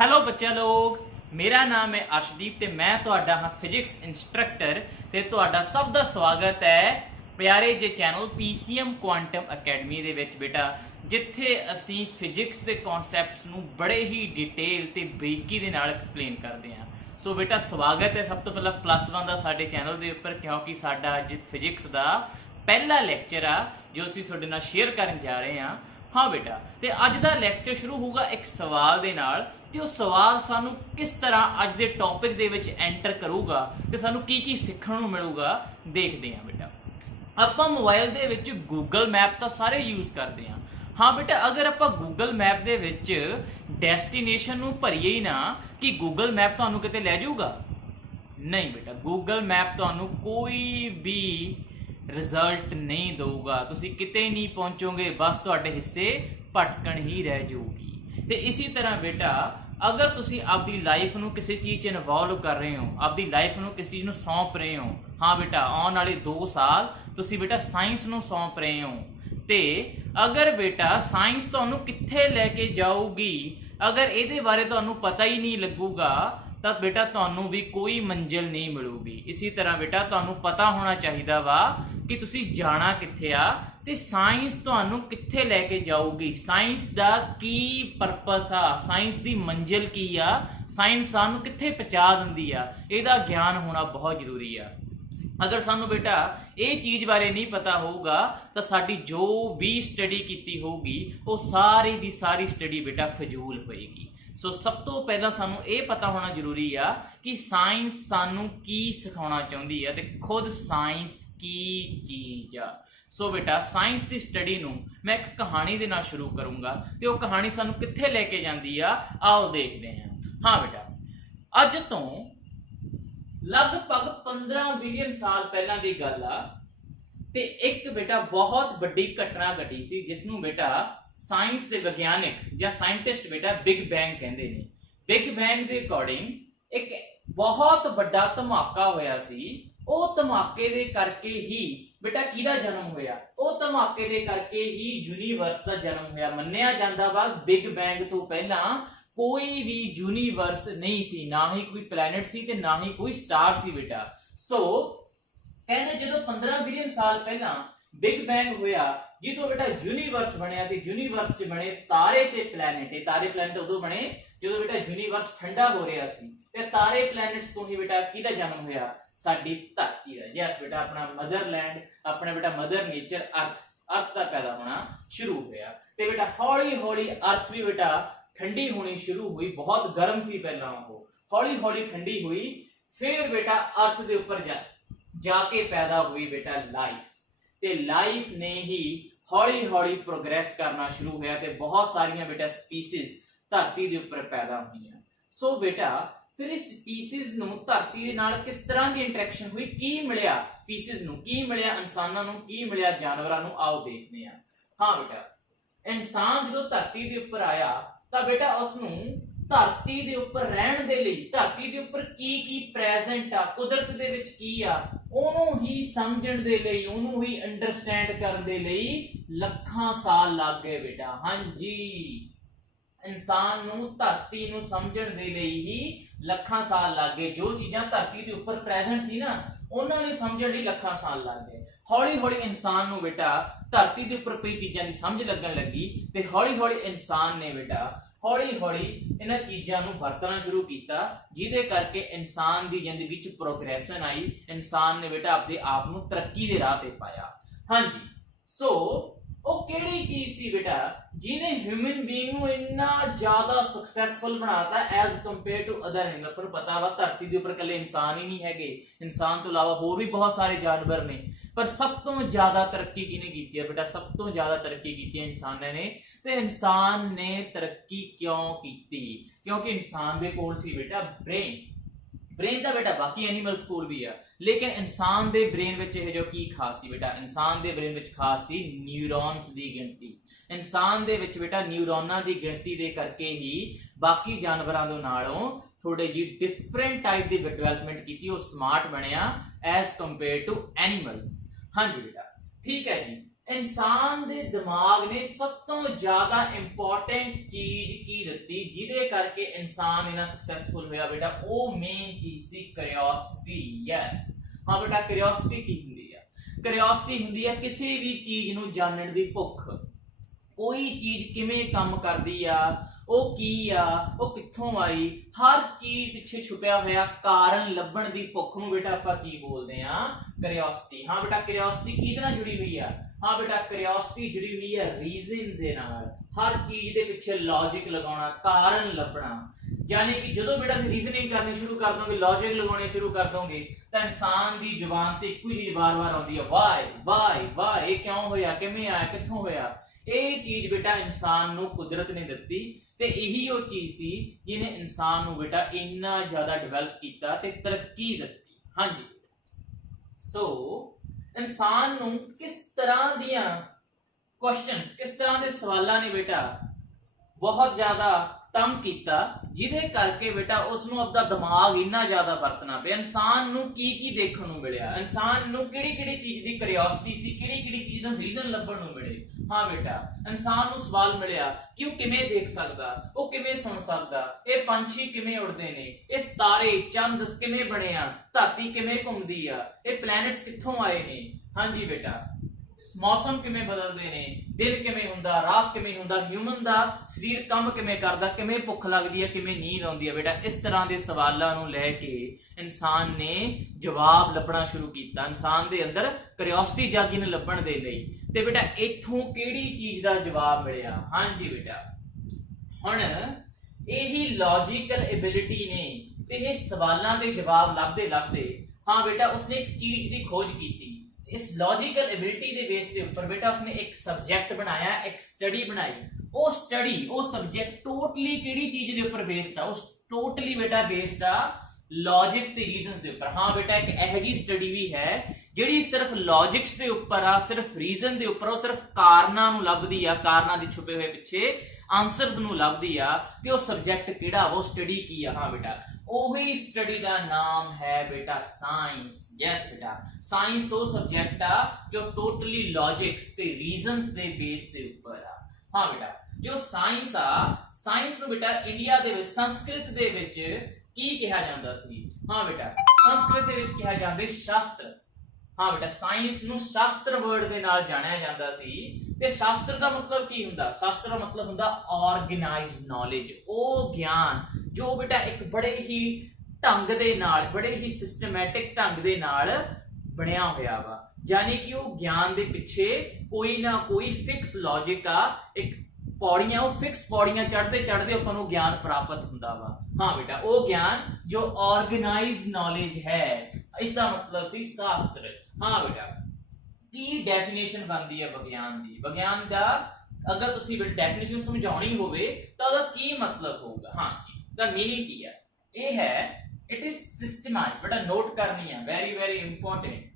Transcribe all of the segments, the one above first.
Hello ਬੱਚਾ ਲੋਗ, ਮੇਰਾ ਨਾਮ ਹੈ ਅਰਸ਼ਦੀਪ ਤੇ ਮੈਂ ਤੁਹਾਡਾ ਹਾਂ ਫਿਜ਼ਿਕਸ ਇੰਸਟ੍ਰਕਟਰ ਤੇ ਤੁਹਾਡਾ ਸਭ ਦਾ ਸਵਾਗਤ ਹੈ ਪਿਆਰੇ ਜੇ ਚੈਨਲ ਪੀਸੀਐਮ ਕੁਆਂਟਮ ਅਕੈਡਮੀ ਦੇ ਵਿੱਚ ਬੇਟਾ, ਜਿੱਥੇ ਅਸੀਂ ਫਿਜ਼ਿਕਸ ਦੇ ਕਨਸੈਪਟਸ ਨੂੰ ਬੜੇ ਹੀ ਡਿਟੇਲ ਤੇ ਬਰੀਕੀ ਦੇ ਨਾਲ ਐਕਸਪਲੇਨ ਕਰਦੇ ਹਾਂ। ਸੋ ਬੇਟਾ ਸਵਾਗਤ ਹੈ ਸਭ ਤੋਂ ਪਹਿਲਾਂ +1 ਦਾ ਸਾਡੇ ਚੈਨਲ ਦੇ ਉੱਪਰ, ਕਿਉਂਕਿ ਸਾਡਾ ਅੱਜ ਫਿਜ਼ਿਕਸ ਦਾ ਪਹਿਲਾ ਲੈਕਚਰ ਆ ਜੋ ਅਸੀਂ ਤੁਹਾਡੇ ਨਾਲ ਸ਼ੇਅਰ ਕਰਨ ਜਾ ਰਹੇ ਹਾਂ। हाँ बेटा, तो अज का लैक्चर शुरू होगा एक सवाल दे नाल, ते वो सवाल सानू किस तरह अज दे टॉपिक दे विच एंटर करूगा ते सानू की सीखण नू मिलूगा देखते हैं बेटा। आपां मोबाइल दे विच गूगल मैप तो सारे यूज़ करते हैं। हाँ बेटा, अगर आपां गूगल मैप दे विच डेस्टिनेशन नू भरीए ही ना कि गूगल मैप तुहानू किते लै जाऊगा, नहीं बेटा, गूगल मैप तुहानू कोई भी रिजल्ट नहीं दूगा, तुसी किते नहीं पहुंचोगे, बस तुहाडे हिस्से भटकण ही रह जाऊगी। ते इसी तरह बेटा, अगर तुसी आपदी लाइफ नू किसी चीज़ च इन्वॉल्व कर रहे हो, आपदी लाइफ नू किसी चीज़ नू सौंप रहे हो, हाँ बेटा, आने वाले 2 साल तुसी बेटा साइंस नू सौंप रहे हो, ते अगर बेटा साइंस तुहानू कित्थे लैके जाऊगी, अगर इहदे बारे तुहानू पता ही नहीं लगूगा तो बेटा तुहानू भी कोई मंजिल नहीं मिलूगी। इसी तरह बेटा तुहानू पता होना चाहिए वा कि तुसी जाना कित्थे आ ते साइंस तुहानू कित्थे लैके जाऊगी, साइंस दा की परपस आ, साइंस दी मंजिल की आ, साइंस सानू कित्थे पहुंचा दिंदी आ, इहदा ज्ञान होना बहुत जरूरी आ। अगर सानू बेटा ये चीज़ बारे नहीं पता होगा तो साडी जो भी स्टडी कीती होगी वो सारी दी सारी स्टडी बेटा फजूल होएगी। सो सब तो पहला सानू ये पता होना जरूरी आ कि साइंस सानू की सिखाना चाहती है, ते खुद साइंस की चीज़ आ। सो बेटा साइंस की स्टडी नू मैं एक कहानी दे नाल शुरू करूँगा, तो वो कहानी सानू कित्थे लेके जाती आ, आओ देखते हैं। हाँ बेटा, अज तो लगभग 15 बिलियन साल पहला की गल आ, ते एक बेटा बहुत बड़ी घटना घटी सी जिसनू बेटा साइंस के विग्यानिक या साइंटिस्ट बेटा बिग बैंग कहते हैं। बिग बैंग के अकॉर्डिंग एक बहुत बड़ा धमाका होया सी, वो धमाके दे करके ही बेटा किहदा जन्म होया, वो धमाके दे करके ही यूनीवर्स का जन्म होया। मन्निया जांदा वा बिग बैंग तो पहला कोई भी यूनीवर्स नहीं सी, ना ही कोई प्लैनेट सी ते ना ही कोई स्टार सी बेटा। सो कहते जो 15 बिलियन साल पहला बिग बैंग होया, जितो बेटा यूनीवर्स बनया, ते यूनीवर्स च बने तारे ते प्लैनेट। तारे प्लैनेट उदों बने जो बेटा यूनीवर्स ठंडा हो रहा सी, ते तारे प्लैनेट्स तो ही बेटा किहदा जन्म होया, साडी धरती दा। यस बेटा, अपना मदरलैंड, अपना बेटा मदर नेचर अर्थ का पैदा होना शुरू होया। ते बेटा हौली हौली अर्थ भी बेटा ठंडी होनी शुरू हुई, बहुत गर्म सी पहला, वो हौली हौली ठंडी हुई, फिर बेटा अर्थ के उपर जाके पैदा हुई बेटा लाइफ, ते लाइफ ने ही हौली हौली प्रोग्रेस करना शुरू होया, ते बहुत सारिया बेटा स्पीसीज धरती के उपर पैदा हुई। सो बेटा फिर इस स्पीसीज नू धरती दे नाल किस तरह की इंटरेक्शन हुई, की मिलिया स्पीसीज नू, की मिलिया इंसानां नू, की मिलिया जानवरां नू, आओ देखते हैं। हाँ बेटा, इंसान जो धरती के उपर आया तो बेटा उसनू धरती दे उपर रहन दे लई, धरती दे उपर की प्रेजेंट आ, कुदरत दे विच की आ, ओनू ही समझण दे लई, ओनू ही अंडरस्टैंड करन दे लई लखां साल लग गए बेटा। हाँ जी, इंसान नू धरती नू समझण दे लई ही लखां साल लग गए। जो चीज़ां धरती दे उपर प्रेजेंट सी ना, उन्हां नू समझण लई लखां साल लग गए। हौली हौली इंसान नू बेटा धरती दे उपर कई चीज़ां दी समझ लगन लगी, ते हौली हौली इंसान ने बेटा हौली हौली इन्हां चीज़ां नू वरतना शुरू किया, जिहदे करके इंसान की जिंदगी च प्रोग्रेशन आई, इंसान ने बेटा अपने आप नू तरक्की दे राह ते पाया। हाँ जी, सो वो किहड़ी चीज़ सी बेटा जिन्हें ह्यूमन बीइंग नू इन्ना ज़्यादा सक्सैसफुल बनाता as compare to other animal. पर पता वा धरती के उपर कल्ले इंसान ही नहीं है, इंसान तो इलावा होर भी बहुत सारे जानवर ने, पर सब तो ज़्यादा तरक्की किने की है बेटा, सब तो ज़्यादा तरक्की की इंसान ने। तो इंसान ने तरक्की क्यों की, क्योंकि इंसान दे कोल सी बेटा ब्रेन का बेटा बाकी एनिमल्स कोल भी है, लेकिन इंसान दे ब्रेन विच जो की खास सी बेटा, इंसान दे ब्रेन विच खास सी न्यूरॉन्स दी गिनती। इंसान दे विच बेटा न्यूरॉनां दी गिनती दे करके ही बाकी जानवरां दे नालों थोड़े जी डिफरेंट टाइप की डिवेलपमेंट की, वो स्मार्ट बनया एज कंपेयर टू एनिमल्स। हाँ जी बेटा, ठीक है जी। इंसान दे दिमाग ने सब तो ज्यादा इंपॉर्टेंट चीज की दित्ती जिहदे करके इंसान इना सक्सेसफुल होया बेटा, वो मेन चीज सी क्यूरियोसिटी। यस हाँ बेटा, क्यूरियोसिटी की हुंदी है? क्यूरियोसिटी हुंदी है किसी भी चीज नूं जानण दी भुख। कोई चीज किवें काम करदी आ, ਉਹ ਕੀ ਆ, ਉਹ ਕਿੱਥੋਂ ਆਈ, ਹਰ ਚੀਜ਼ ਪਿੱਛੇ ਛੁਪਿਆ ਹੋਇਆ ਕਾਰਨ ਲੱਭਣ ਦੀ ਭੁੱਖ ਨੂੰ ਬੇਟਾ ਆਪਾਂ ਕੀ ਬੋਲਦੇ ਆ? क्यूरियोसिटी। हाँ बेटा, क्यूरियोसिटी किहदे नाल जुड़ी हुई है? हाँ बेटा, क्यूरियोसिटी जुड़ी हुई है रीजन दे नाल। हर चीज दे पिछे लॉजिक लगाना, कारण लभना। यानी कि जदों बेटा तुसीं रीजनिंग करनी शुरू कर दोगे, लॉजिक लगाने शुरू कर दोगे, तो इंसान दी जुबान ते इक्को चीज बार-बार आउंदी है, वाई वाई वाई, ये क्यों होया, किवें आया, कित्थों होया। ये चीज बेटा इंसान नूं कुदरत ने दित्ती ते यही वो चीज सी जिहने इंसान नूं बेटा इन्ना ज्यादा डिवेलप कीता ते तरक्की दित्ती। हाँ जी, सो इंसान नूं किस तरह दियां क्वेश्चंस, किस तरह दे सवालां ने बेटा बहुत ज्यादा तंग कीता, जिहदे करके बेटा उसनूं अपना दिमाग इन्ना ज्यादा वरतना पिया। इंसान नूं की देखण नूं मिलिया, इंसान नूं किहड़ी चीज दी क्यूरियोसिटी सी, किहड़ी चीज दा रीजन लभण नूं मिले। हाँ बेटा, इंसान नूं सवाल मिलिया कि वो किवें देख सकदा, वो किवें सुन सकदा, ये पंछी किवें उड़दे ने, ये तारे चंद किवें बने आ, धरती किवें घुमदी आ, ये प्लैनेट्स कित्थों आए ने। हाँ जी बेटा, मौसम किवें बदलदे ने, दिन किवें हुंदा, रात किवें हुंदा, ह्यूमन दा शरीर काम किवें करदा, किवें भुख लगदी है, किवें नींद आउंदी है। बेटा इस तरह दे सवालां नूं लैके इंसान ने जवाब लभना शुरू कीता, इंसान दे अंदर क्यूरियोसिटी जागी ने लभण दे लई। ते बेटा इत्थों किहड़ी चीज दा जवाब मिलिया? हाँ जी बेटा, हुण यही लॉजिकल एबिलिटी ने ते इह सवालां दे जवाब लभदे लभदे हाँ बेटा उसने एक चीज दी खोज कीती। इस लॉजिकल एबिलिटी दे बेस दे उपर बेटा उसने एक सब्जेक्ट बनाया, एक स्टडी बनाई। वो स्टडी, वो सब्जेक्ट टोटली किहड़ी चीज दे उपर बेस्ड आ? उस टोटली बेटा बेस्ड आ लॉजिक ते रीजनस दे उपर। हाँ बेटा, एक एहो जी स्टडी भी है जिहड़ी सिर्फ लॉजिक्स दे उपर आ, सिर्फ रीजन दे उपर, सिर्फ कारणां नूं लभदी आ, कारणां दे छुपे हुए पिछे आंसरस नूं लभदी आ। ते वो सब्जेक्ट किहड़ा, वो स्टडी की आ? हाँ बेटा, ओही स्टडी का नाम है बेटा साइंस। यस बेटा, साइंस वो सब्जेक्ट आ जो टोटली लॉजिक्स ते रीजनस दे बेस दे ऊपर आ। हाँ बेटा, जो साइंस आ, साइंस नूं बेटा इंडिया दे विच संस्कृत दे विच की कहा जांदा सी? हाँ बेटा, संस्कृत दे विच कहा जांदा शास्त्र। हाँ बेटा, साइंस नूं शास्त्र वर्ड दे नाल जाणिया जांदा सी। ते शास्त्र दा मतलब की हुंदा? शास्त्र दा मतलब हुंदा ऑर्गेनाइज्ड नॉलेज, ओ ज्ञान जो बेटा एक बड़े ही ढंग दे नाल, बड़े ही सिस्टमैटिक ढंग दे नाल बनया होया वा। यानी कि वो ज्ञान दे पिछे कोई ना कोई फिक्स लॉजिक आ, एक पौड़ियां, वो फिक्स पौड़ियां चढ़ते चढ़ते अपन को ज्ञान प्राप्त हुंदा वा। हाँ बेटा, वो ज्ञान जो ऑर्गेनाइज्ड नॉलेज है, इसका मतलब सी शास्त्र। हाँ बेटा, की डेफिनेशन बनती है विज्ञान दी? विज्ञान दा अगर तुसी डेफिनेशन समझाउणी होवे तां ओहदा की मतलब होगा? हाँ जी, दा मीनिंग की है? ये है इट इज सिस्टमाइज्ड। बेटा नोट करनी है, वेरी वेरी इंपॉर्टेंट।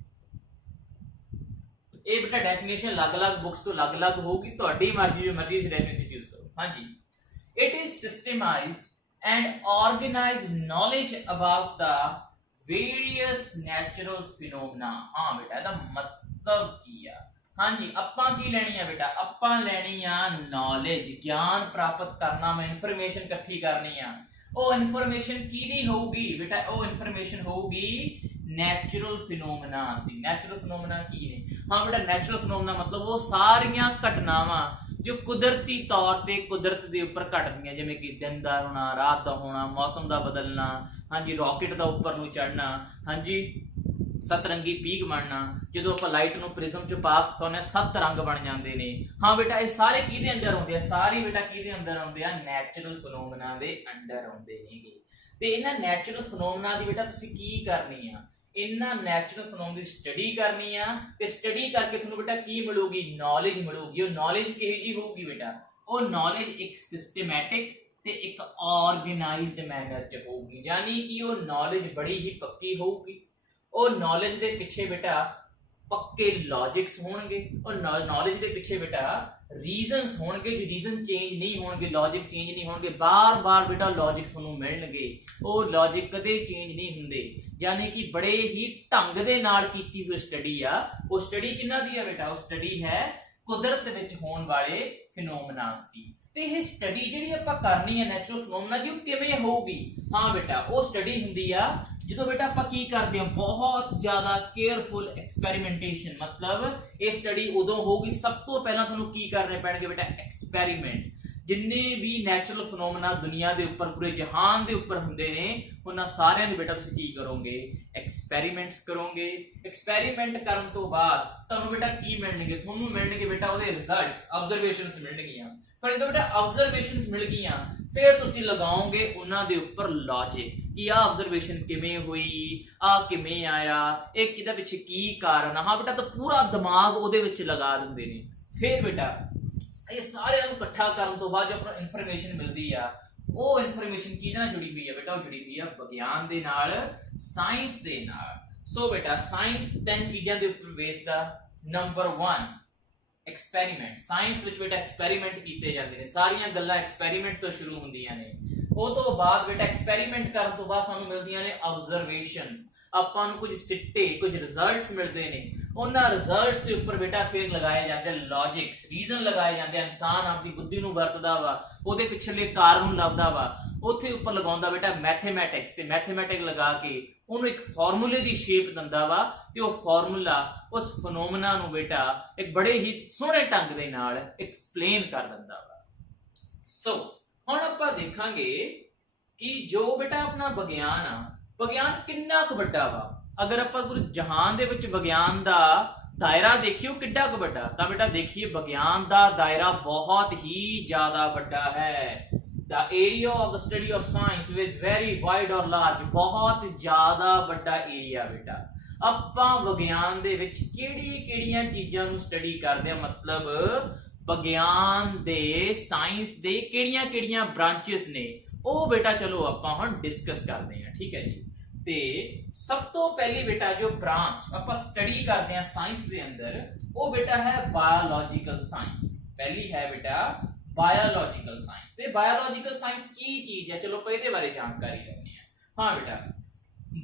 ये बेटा डेफिनेशन अलग-अलग बुक्स तो अलग-अलग होगी, तुहाडी मर्जी, जो मर्जी इस डेफिनेशन यूज करो। हाँ जी, it is systemised and organised knowledge about the various natural phenomena. हाँ बेटा, ਇਹਦਾ मतलब की है? हाँ जी, ਆਪਾਂ की लेनी है बेटा? ਆਪਾਂ लेनी आ नॉलेज, ज्ञान प्राप्त करना, मैं इंफॉर्मेशन इकट्ठी करनी है। ਉਹ ਇਨਫੋਰਮੇਸ਼ਨ ਕਿਹਦੀ ਹੋਊਗੀ बेटा? ਉਹ ਇਨਫੋਰਮੇਸ਼ਨ ਹੋਊਗੀ ਨੈਚੁਰਲ ਫਿਨੋਮੇਨਾ ਦੀ। ਨੈਚੁਰਲ ਫਿਨੋਮੇਨਾ ਕੀ ਨੇ? ਹਾਂ बेटा, ਨੈਚੁਰਲ ਫਿਨੋਮੇਨਾ मतलब ਉਹ ਸਾਰੀਆਂ ਘਟਨਾਵਾਂ जो कुदरती तौर ते कुदरत दे उपर घटदियां, जिवें कि दिन दा होना, रात दा होना, मौसम दा बदलना, हाँ जी, रॉकेट दा उपर नूं चढ़ना, हाँ जी, सतरंगी पीक बनना, जो आप लाइट नूं प्रिज्म च पास करने 7 रंग बन जाते हैं। हाँ बेटा, ये सारे किहदे अंडर आउंदे आ? सारी बेटा किहदे अंदर आउंदे आ? नैचुरल फिनोमेना दे अंडर आउंदे नेगे। ते इन्हां नैचुरल फिनोमेना दी बेटा तुसीं की करनी आ? इन्हां नैचुरल फिनोमेना दी स्टडी करनी आ, ते स्टडी करके तुहानूं बेटा की मिलूगी? नॉलेज मिलूगी। वो नॉलेज किहो जी होगी बेटा? वो नॉलेज एक सिस्टमैटिक ते एक ऑर्गेनाइज्ड मैनर च होगी, यानी कि वो नॉलेज बड़ी ही पक्की होगी। और नॉलेज दे पिछे बेटा पक्के लॉजिक्स होणगे, और नॉलेज दे पिछे बेटा रीजनस होणगे। रीजन चेंज नहीं होणगे, लॉजिक चेंज नहीं होणगे, बार बार बेटा लॉजिक तुहानूं मिलणगे, वो लॉजिक कदे चेंज नहीं हुंदे। यानी कि बड़े ही ढंग दे नाल कीती हुई स्टडी आ। वो स्टडी किन्ना दी है बेटा? वो स्टडी है ਕੁਦਰਤ ਵਿੱਚ ਹੋਣ ਵਾਲੇ ਫਿਨੋਮਨਾਸ ਦੀ। ਤੇ ਇਹ ਸਟੱਡੀ ਜਿਹੜੀ ਆਪਾਂ ਕਰਨੀ ਹੈ ਨੈਚੁਰਲ ਫਿਨੋਮਨਾ ਦੀ, ਉਹ ਕਿਵੇਂ ਹੋਊਗੀ? ਹਾਂ ਬੇਟਾ, ਉਹ ਸਟੱਡੀ ਹੁੰਦੀ ਆ ਜਦੋਂ ਬੇਟਾ ਆਪਾਂ ਕੀ ਕਰਦੇ ਹਾਂ, ਬਹੁਤ ਜ਼ਿਆਦਾ ਕੇਅਰਫੁਲ ਐਕਸਪੈਰੀਮੈਂਟੇਸ਼ਨ। ਮਤਲਬ ਇਹ ਸਟੱਡੀ ਉਦੋਂ ਹੋਊਗੀ, ਸਭ ਤੋਂ ਪਹਿਲਾਂ ਤੁਹਾਨੂੰ ਕੀ ਕਰਨੇ ਪੈਣਗੇ ਬੇਟਾ, ਐਕਸਪੈਰੀਮੈਂਟ। ਜਿੰਨੇ ਵੀ ਨੈਚੁਰਲ ਫਿਨੋਮਨਾ ਦੁਨੀਆ ਦੇ ਉੱਪਰ, ਪੂਰੇ ਜਹਾਨ ਦੇ ਉੱਪਰ ਹੁੰਦੇ ਨੇ, ਉਹਨਾਂ ਸਾਰਿਆਂ ਦੇ ਬੇਟਾ ਤੁਸੀਂ ਕੀ ਕਰੋਗੇ, ਐਕਸਪੈਰੀਮੈਂਟਸ ਕਰੋਗੇ। ਐਕਸਪੈਰੀਮੈਂਟ ਕਰਨ ਤੋਂ ਬਾਅਦ ਤੁਹਾਨੂੰ ਬੇਟਾ ਕੀ ਮਿਲਣਗੇ, ਤੁਹਾਨੂੰ ਮਿਲਣਗੇ ਬੇਟਾ ਉਹਦੇ ਰਿਜ਼ਲਟਸ, ਆਬਜ਼ਰਵੇਸ਼ਨਸ ਮਿਲਣਗੀਆਂ। ਫਿਰ ਜਦੋਂ ਬੇਟਾ ਆਬਜ਼ਰਵੇਸ਼ਨਸ ਮਿਲ ਗਈਆਂ, ਫਿਰ ਤੁਸੀਂ ਲਗਾਓਗੇ ਉਹਨਾਂ ਦੇ ਉੱਪਰ ਲੌਜਿਕ ਕਿ ਆਹ ਆਬਜ਼ਰਵੇਸ਼ਨ ਕਿਵੇਂ ਹੋਈ, ਆਹ ਕਿਵੇਂ ਆਇਆ, ਇਹ ਕਿਹਦੇ ਪਿੱਛੇ ਕੀ ਕਾਰਨ ਆ। ਹਾਂ ਬੇਟਾ, ਤਾਂ ਪੂਰਾ ਦਿਮਾਗ ਉਹਦੇ ਵਿੱਚ ਲਗਾ ਦਿੰਦੇ ਨੇ। ਫਿਰ ਬੇਟਾ ਇਹ ਸਾਰਿਆਂ ਨੂੰ ਇਕੱਠਾ ਕਰਨ ਤੋਂ ਬਾਅਦ ਜੋ ਆਪਾਂ ਨੂੰ ਇਨਫੋਰਮੇਸ਼ਨ ਮਿਲਦੀ ਆ, ਉਹ ਇਨਫੋਰਮੇਸ਼ਨ ਕਿਹਦੇ ਨਾਲ ਜੁੜੀ ਹੋਈ ਆ ਬੇਟਾ, ਉਹ ਜੁੜੀ ਹੋਈ ਆ ਵਿਗਿਆਨ ਦੇ ਨਾਲ, ਸਾਇੰਸ ਦੇ ਨਾਲ। ਸੋ ਬੇਟਾ ਸਾਇੰਸ ਤਿੰਨ ਚੀਜ਼ਾਂ ਦੇ ਉੱਪਰ ਬੇਸਡ ਆ। Number 1 experiment. ਸਾਇੰਸ ਵਿੱਚ ਬੇਟਾ ਐਕਸਪੈਰੀਮੈਂਟ ਕੀਤੇ ਜਾਂਦੇ ਨੇ, ਸਾਰੀਆਂ ਗੱਲਾਂ ਐਕਸਪੈਰੀਮੈਂਟ ਤੋਂ ਸ਼ੁਰੂ ਹੁੰਦੀਆਂ ਨੇ। ਉਹ ਤੋਂ ਬਾਅਦ ਬੇਟਾ ਐਕਸਪੈਰੀਮੈਂਟ ਕਰਨ ਤੋਂ ਬਾਅਦ ਸਾਨੂੰ ਮਿਲਦੀਆਂ ਨੇ ਆਬਜ਼ਰਵੇਸ਼ਨਸ। ਆਪਾਂ ਨੂੰ ਕੁਝ ਸਿੱਟੇ, ਕੁਝ ਰਿਜ਼ਲਟਸ ਮਿਲਦੇ ਨੇ। ਉਹਨਾਂ ਰਿਜ਼ਲਟਸ ਦੇ ਉੱਪਰ ਬੇਟਾ ਫਿਰ ਲਗਾਏ ਜਾਂਦੇ ਲੌਜਿਕਸ, ਰੀਜ਼ਨ ਲਗਾਏ ਜਾਂਦੇ। ਇਨਸਾਨ ਆਪਣੀ ਬੁੱਧੀ ਨੂੰ ਵਰਤਦਾ ਵਾ, ਉਹਦੇ ਪਿਛਲੇ ਕਾਰਨ ਨੂੰ ਲੱਭਦਾ ਵਾ, ਉੱਥੇ ਉੱਪਰ ਲਗਾਉਂਦਾ ਬੇਟਾ ਮੈਥਮੈਟਿਕਸ, ਤੇ ਮੈਥਮੈਟਿਕ ਲਗਾ ਕੇ ਉਹਨੂੰ ਇੱਕ ਫਾਰਮੂਲੇ ਦੀ ਸ਼ੇਪ ਦਿੰਦਾ ਵਾ, ਤੇ ਉਹ ਫਾਰਮੂਲਾ ਉਸ ਫਿਨੋਮਨਾ ਨੂੰ ਬੇਟਾ ਇੱਕ ਬੜੇ ਹੀ ਸੋਹਣੇ ਢੰਗ ਦੇ ਨਾਲ ਐਕਸਪਲੇਨ ਕਰ ਦਿੰਦਾ ਵਾ। ਸੋ ਹੁਣ ਆਪਾਂ ਦੇਖਾਂਗੇ ਕਿ ਜੋ ਬੇਟਾ ਆਪਣਾ ਵਿਗਿਆਨ ਆ, ਵਿਗਿਆਨ ਕਿੰਨਾ ਕੁ ਵੱਡਾ ਵਾ। ਅਗਰ ਆਪਾਂ ਪੂਰੇ ਜਹਾਨ ਦੇ ਵਿੱਚ ਵਿਗਿਆਨ ਦਾ ਦਾਇਰਾ ਦੇਖੀਏ ਕਿੱਡਾ ਕੁ ਵੱਡਾ, ਤਾਂ ਬੇਟਾ ਦੇਖੀਏ ਵਿਗਿਆਨ ਦਾ ਦਾਇਰਾ ਬਹੁਤ ਹੀ ਜ਼ਿਆਦਾ ਵੱਡਾ ਹੈ। The area of the study of science is very wide or large, ਬਹੁਤ ਜ਼ਿਆਦਾ ਵੱਡਾ ਏਰੀਆ ਬੇਟਾ। ਆਪਾਂ ਵਿਗਿਆਨ ਦੇ ਵਿੱਚ ਕਿਹੜੀਆਂ ਚੀਜ਼ਾਂ ਨੂੰ ਸਟੱਡੀ ਕਰਦੇ ਆ, ਮਤਲਬ ਵਿਗਿਆਨ ਦੇ, ਸਾਇੰਸ ਦੇ ਕਿਹੜੀਆਂ ਬ੍ਰਾਂਚਸ ਨੇ, ਉਹ ਬੇਟਾ ਚਲੋ ਆਪਾਂ ਹੁਣ ਡਿਸਕਸ ਕਰਦੇ ਆ। ਠੀਕ ਹੈ ਜੀ। ਤੇ ਸਭ ਤੋਂ ਪਹਿਲੀ ਬੇਟਾ ਜੋ ਬ੍ਰਾਂਚ ਆਪਾਂ ਸਟੱਡੀ ਕਰਦੇ ਆ ਸਾਇੰਸ ਦੇ ਅੰਦਰ, ਉਹ ਬੇਟਾ ਹੈ ਬਾਇਓਲੋਜੀਕਲ ਸਾਇੰਸ। ਪਹਿਲੀ ਹੈ ਬੇਟਾ ਬਾਇਓਲੋਜੀਕਲ ਸਾਇੰਸ। ਤੇ ਬਾਇਓਲੋਜੀਕਲ ਸਾਇੰਸ ਕੀ ਚੀਜ਼ ਹੈ, ਚਲੋ ਆਪਾਂ ਇਹਦੇ ਬਾਰੇ ਜਾਣਕਾਰੀ ਲੈਂਦੇ ਆ। ਹਾਂ ਬੇਟਾ,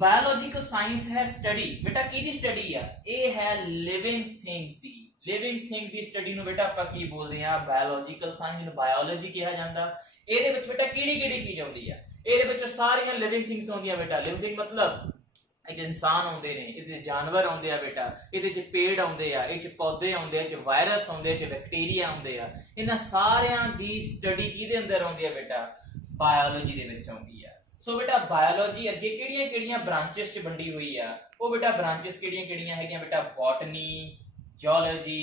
ਬਾਇਓਲੋਜੀਕਲ ਸਾਇੰਸ ਹੈ ਸਟੱਡੀ। ਬੇਟਾ ਕਿਹਦੀ ਸਟੱਡੀ ਆ, ਇਹ ਹੈ ਲਿਵਿੰਗ ਥਿੰਗਸ ਦੀ। ਲਿਵਿੰਗ ਥਿੰਗ ਦੀ ਸਟੱਡੀ ਨੂੰ ਬੇਟਾ ਆਪਾਂ ਕੀ ਬੋਲਦੇ ਆ, ਬਾਇਓਲੋਜੀਕਲ ਸਾਇੰਸ ਨੂੰ ਬਾਇਓਲੋਜੀ ਕਿਹਾ ਜਾਂਦਾ। ਇਹਦੇ ਵਿੱਚ ਬੇਟਾ ਕਿਹੜੀ ਚੀਜ਼ ਆਉਂਦੀ ਆ, ਇਹਦੇ ਵਿੱਚ ਸਾਰੀਆਂ ਲਿਵਿੰਗ ਥਿੰਗਸ ਆਉਂਦੀਆਂ ਬੇਟਾ। ਲਿਵਿੰਗ ਥਿੰਗ ਮਤਲਬ ਇਹ 'ਚ ਇਨਸਾਨ ਆਉਂਦੇ ਨੇ, ਇਹਦੇ 'ਚ ਜਾਨਵਰ ਆਉਂਦੇ ਆ ਬੇਟਾ, ਇਹਦੇ 'ਚ ਪੇੜ ਆਉਂਦੇ ਆ, ਇਹ 'ਚ ਪੌਦੇ ਆਉਂਦੇ ਆ, ਇਹ 'ਚ ਵਾਇਰਸ ਆਉਂਦੇ ਆ, ਇਹ 'ਚ ਬੈਕਟੀਰੀਆ ਆਉਂਦੇ ਆ। ਇਹਨਾਂ ਸਾਰਿਆਂ ਦੀ ਸਟੱਡੀ ਕਿਹਦੇ ਅੰਦਰ ਆਉਂਦੀ ਆ ਬੇਟਾ, ਬਾਇਓਲੋਜੀ ਦੇ ਵਿੱਚ ਆਉਂਦੀ ਆ। ਸੋ ਬੇਟਾ ਬਾਇਓਲੋਜੀ ਅੱਗੇ ਕਿਹੜੀਆਂ ਬ੍ਰਾਂਚਸ 'ਚ ਵੰਡੀ ਹੋਈ ਆ, ਉਹ ਬੇਟਾ ਬ੍ਰਾਂਚਸ ਕਿਹੜੀਆਂ ਹੈਗੀਆਂ ਬੇਟਾ, botany, geology,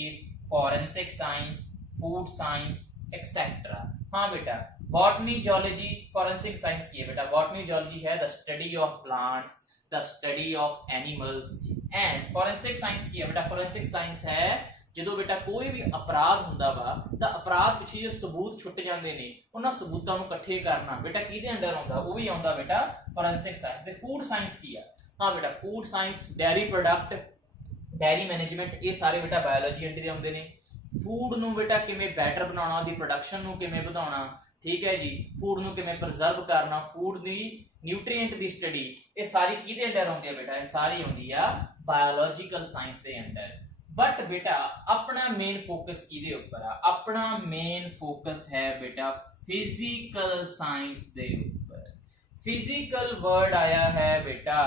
forensic science, food science etcetera. हाँ बेटा, बॉटनी, जियोलॉजी, फोरेंसिक साइंस की है बेटा। बॉटनी जियोलॉजी है the study of plants, the study of animals. And forensic science की है बेटा, फोरेंसिक साइंस है ਜਦੋਂ ਬੇਟਾ ਕੋਈ ਵੀ ਅਪਰਾਧ ਹੁੰਦਾ ਵਾ ਤਾਂ ਅਪਰਾਧ ਪਿੱਛੇ ਜੋ ਸਬੂਤ ਛੁੱਟ ਜਾਂਦੇ ਨੇ, ਉਹਨਾਂ ਸਬੂਤਾਂ ਨੂੰ ਇਕੱਠੇ ਕਰਨਾ ਬੇਟਾ ਕਿਹਦੇ ਅੰਡਰ ਆਉਂਦਾ, ਉਹ ਵੀ ਆਉਂਦਾ ਬੇਟਾ ਫੋਰੈਂਸਿਕ ਸਾਇੰਸ। ਤੇ ਫੂਡ ਸਾਇੰਸ ਕੀ ਆ, ਹਾਂ ਬੇਟਾ food science, dairy product, dairy management, ਇਹ ਸਾਰੇ ਬੇਟਾ ਬਾਇਓਲੋਜੀ ਅੰਡਰ ਆਉਂਦੇ ਨੇ। ਫੂਡ ਨੂੰ ਬੇਟਾ ਕਿਵੇਂ ਬੈਟਰ ਬਣਾਉਣਾ, ਉਹਦੀ ਪ੍ਰੋਡਕਸ਼ਨ ਨੂੰ ਕਿਵੇਂ ਵਧਾਉਣਾ, ਠੀਕ ਹੈ ਜੀ, ਫੂਡ ਨੂੰ ਕਿਵੇਂ ਪ੍ਰੀਜ਼ਰਵ ਕਰਨਾ, ਫੂਡ ਦੀ ਨਿਊਟ੍ਰੀਐਂਟ ਦੀ ਸਟੱਡੀ, ਇਹ ਸਾਰੀ ਕਿਹਦੇ ਅੰਡਰ ਆਉਂਦੀ ਹੈ ਬੇਟਾ, ਇਹ ਸਾਰੀ ਆਉਂਦੀ ਆ ਬਾਇਓਲੋਜੀਕਲ ਸਾਇੰਸ ਦੇ ਅੰਡਰ। बट बेटा अपना मेन फोकस किदे ऊपर आ, अपना मेन फोकस है बेटा फिजिकल साइंस दे ऊपर। फिजिकल वर्ड आया है बेटा,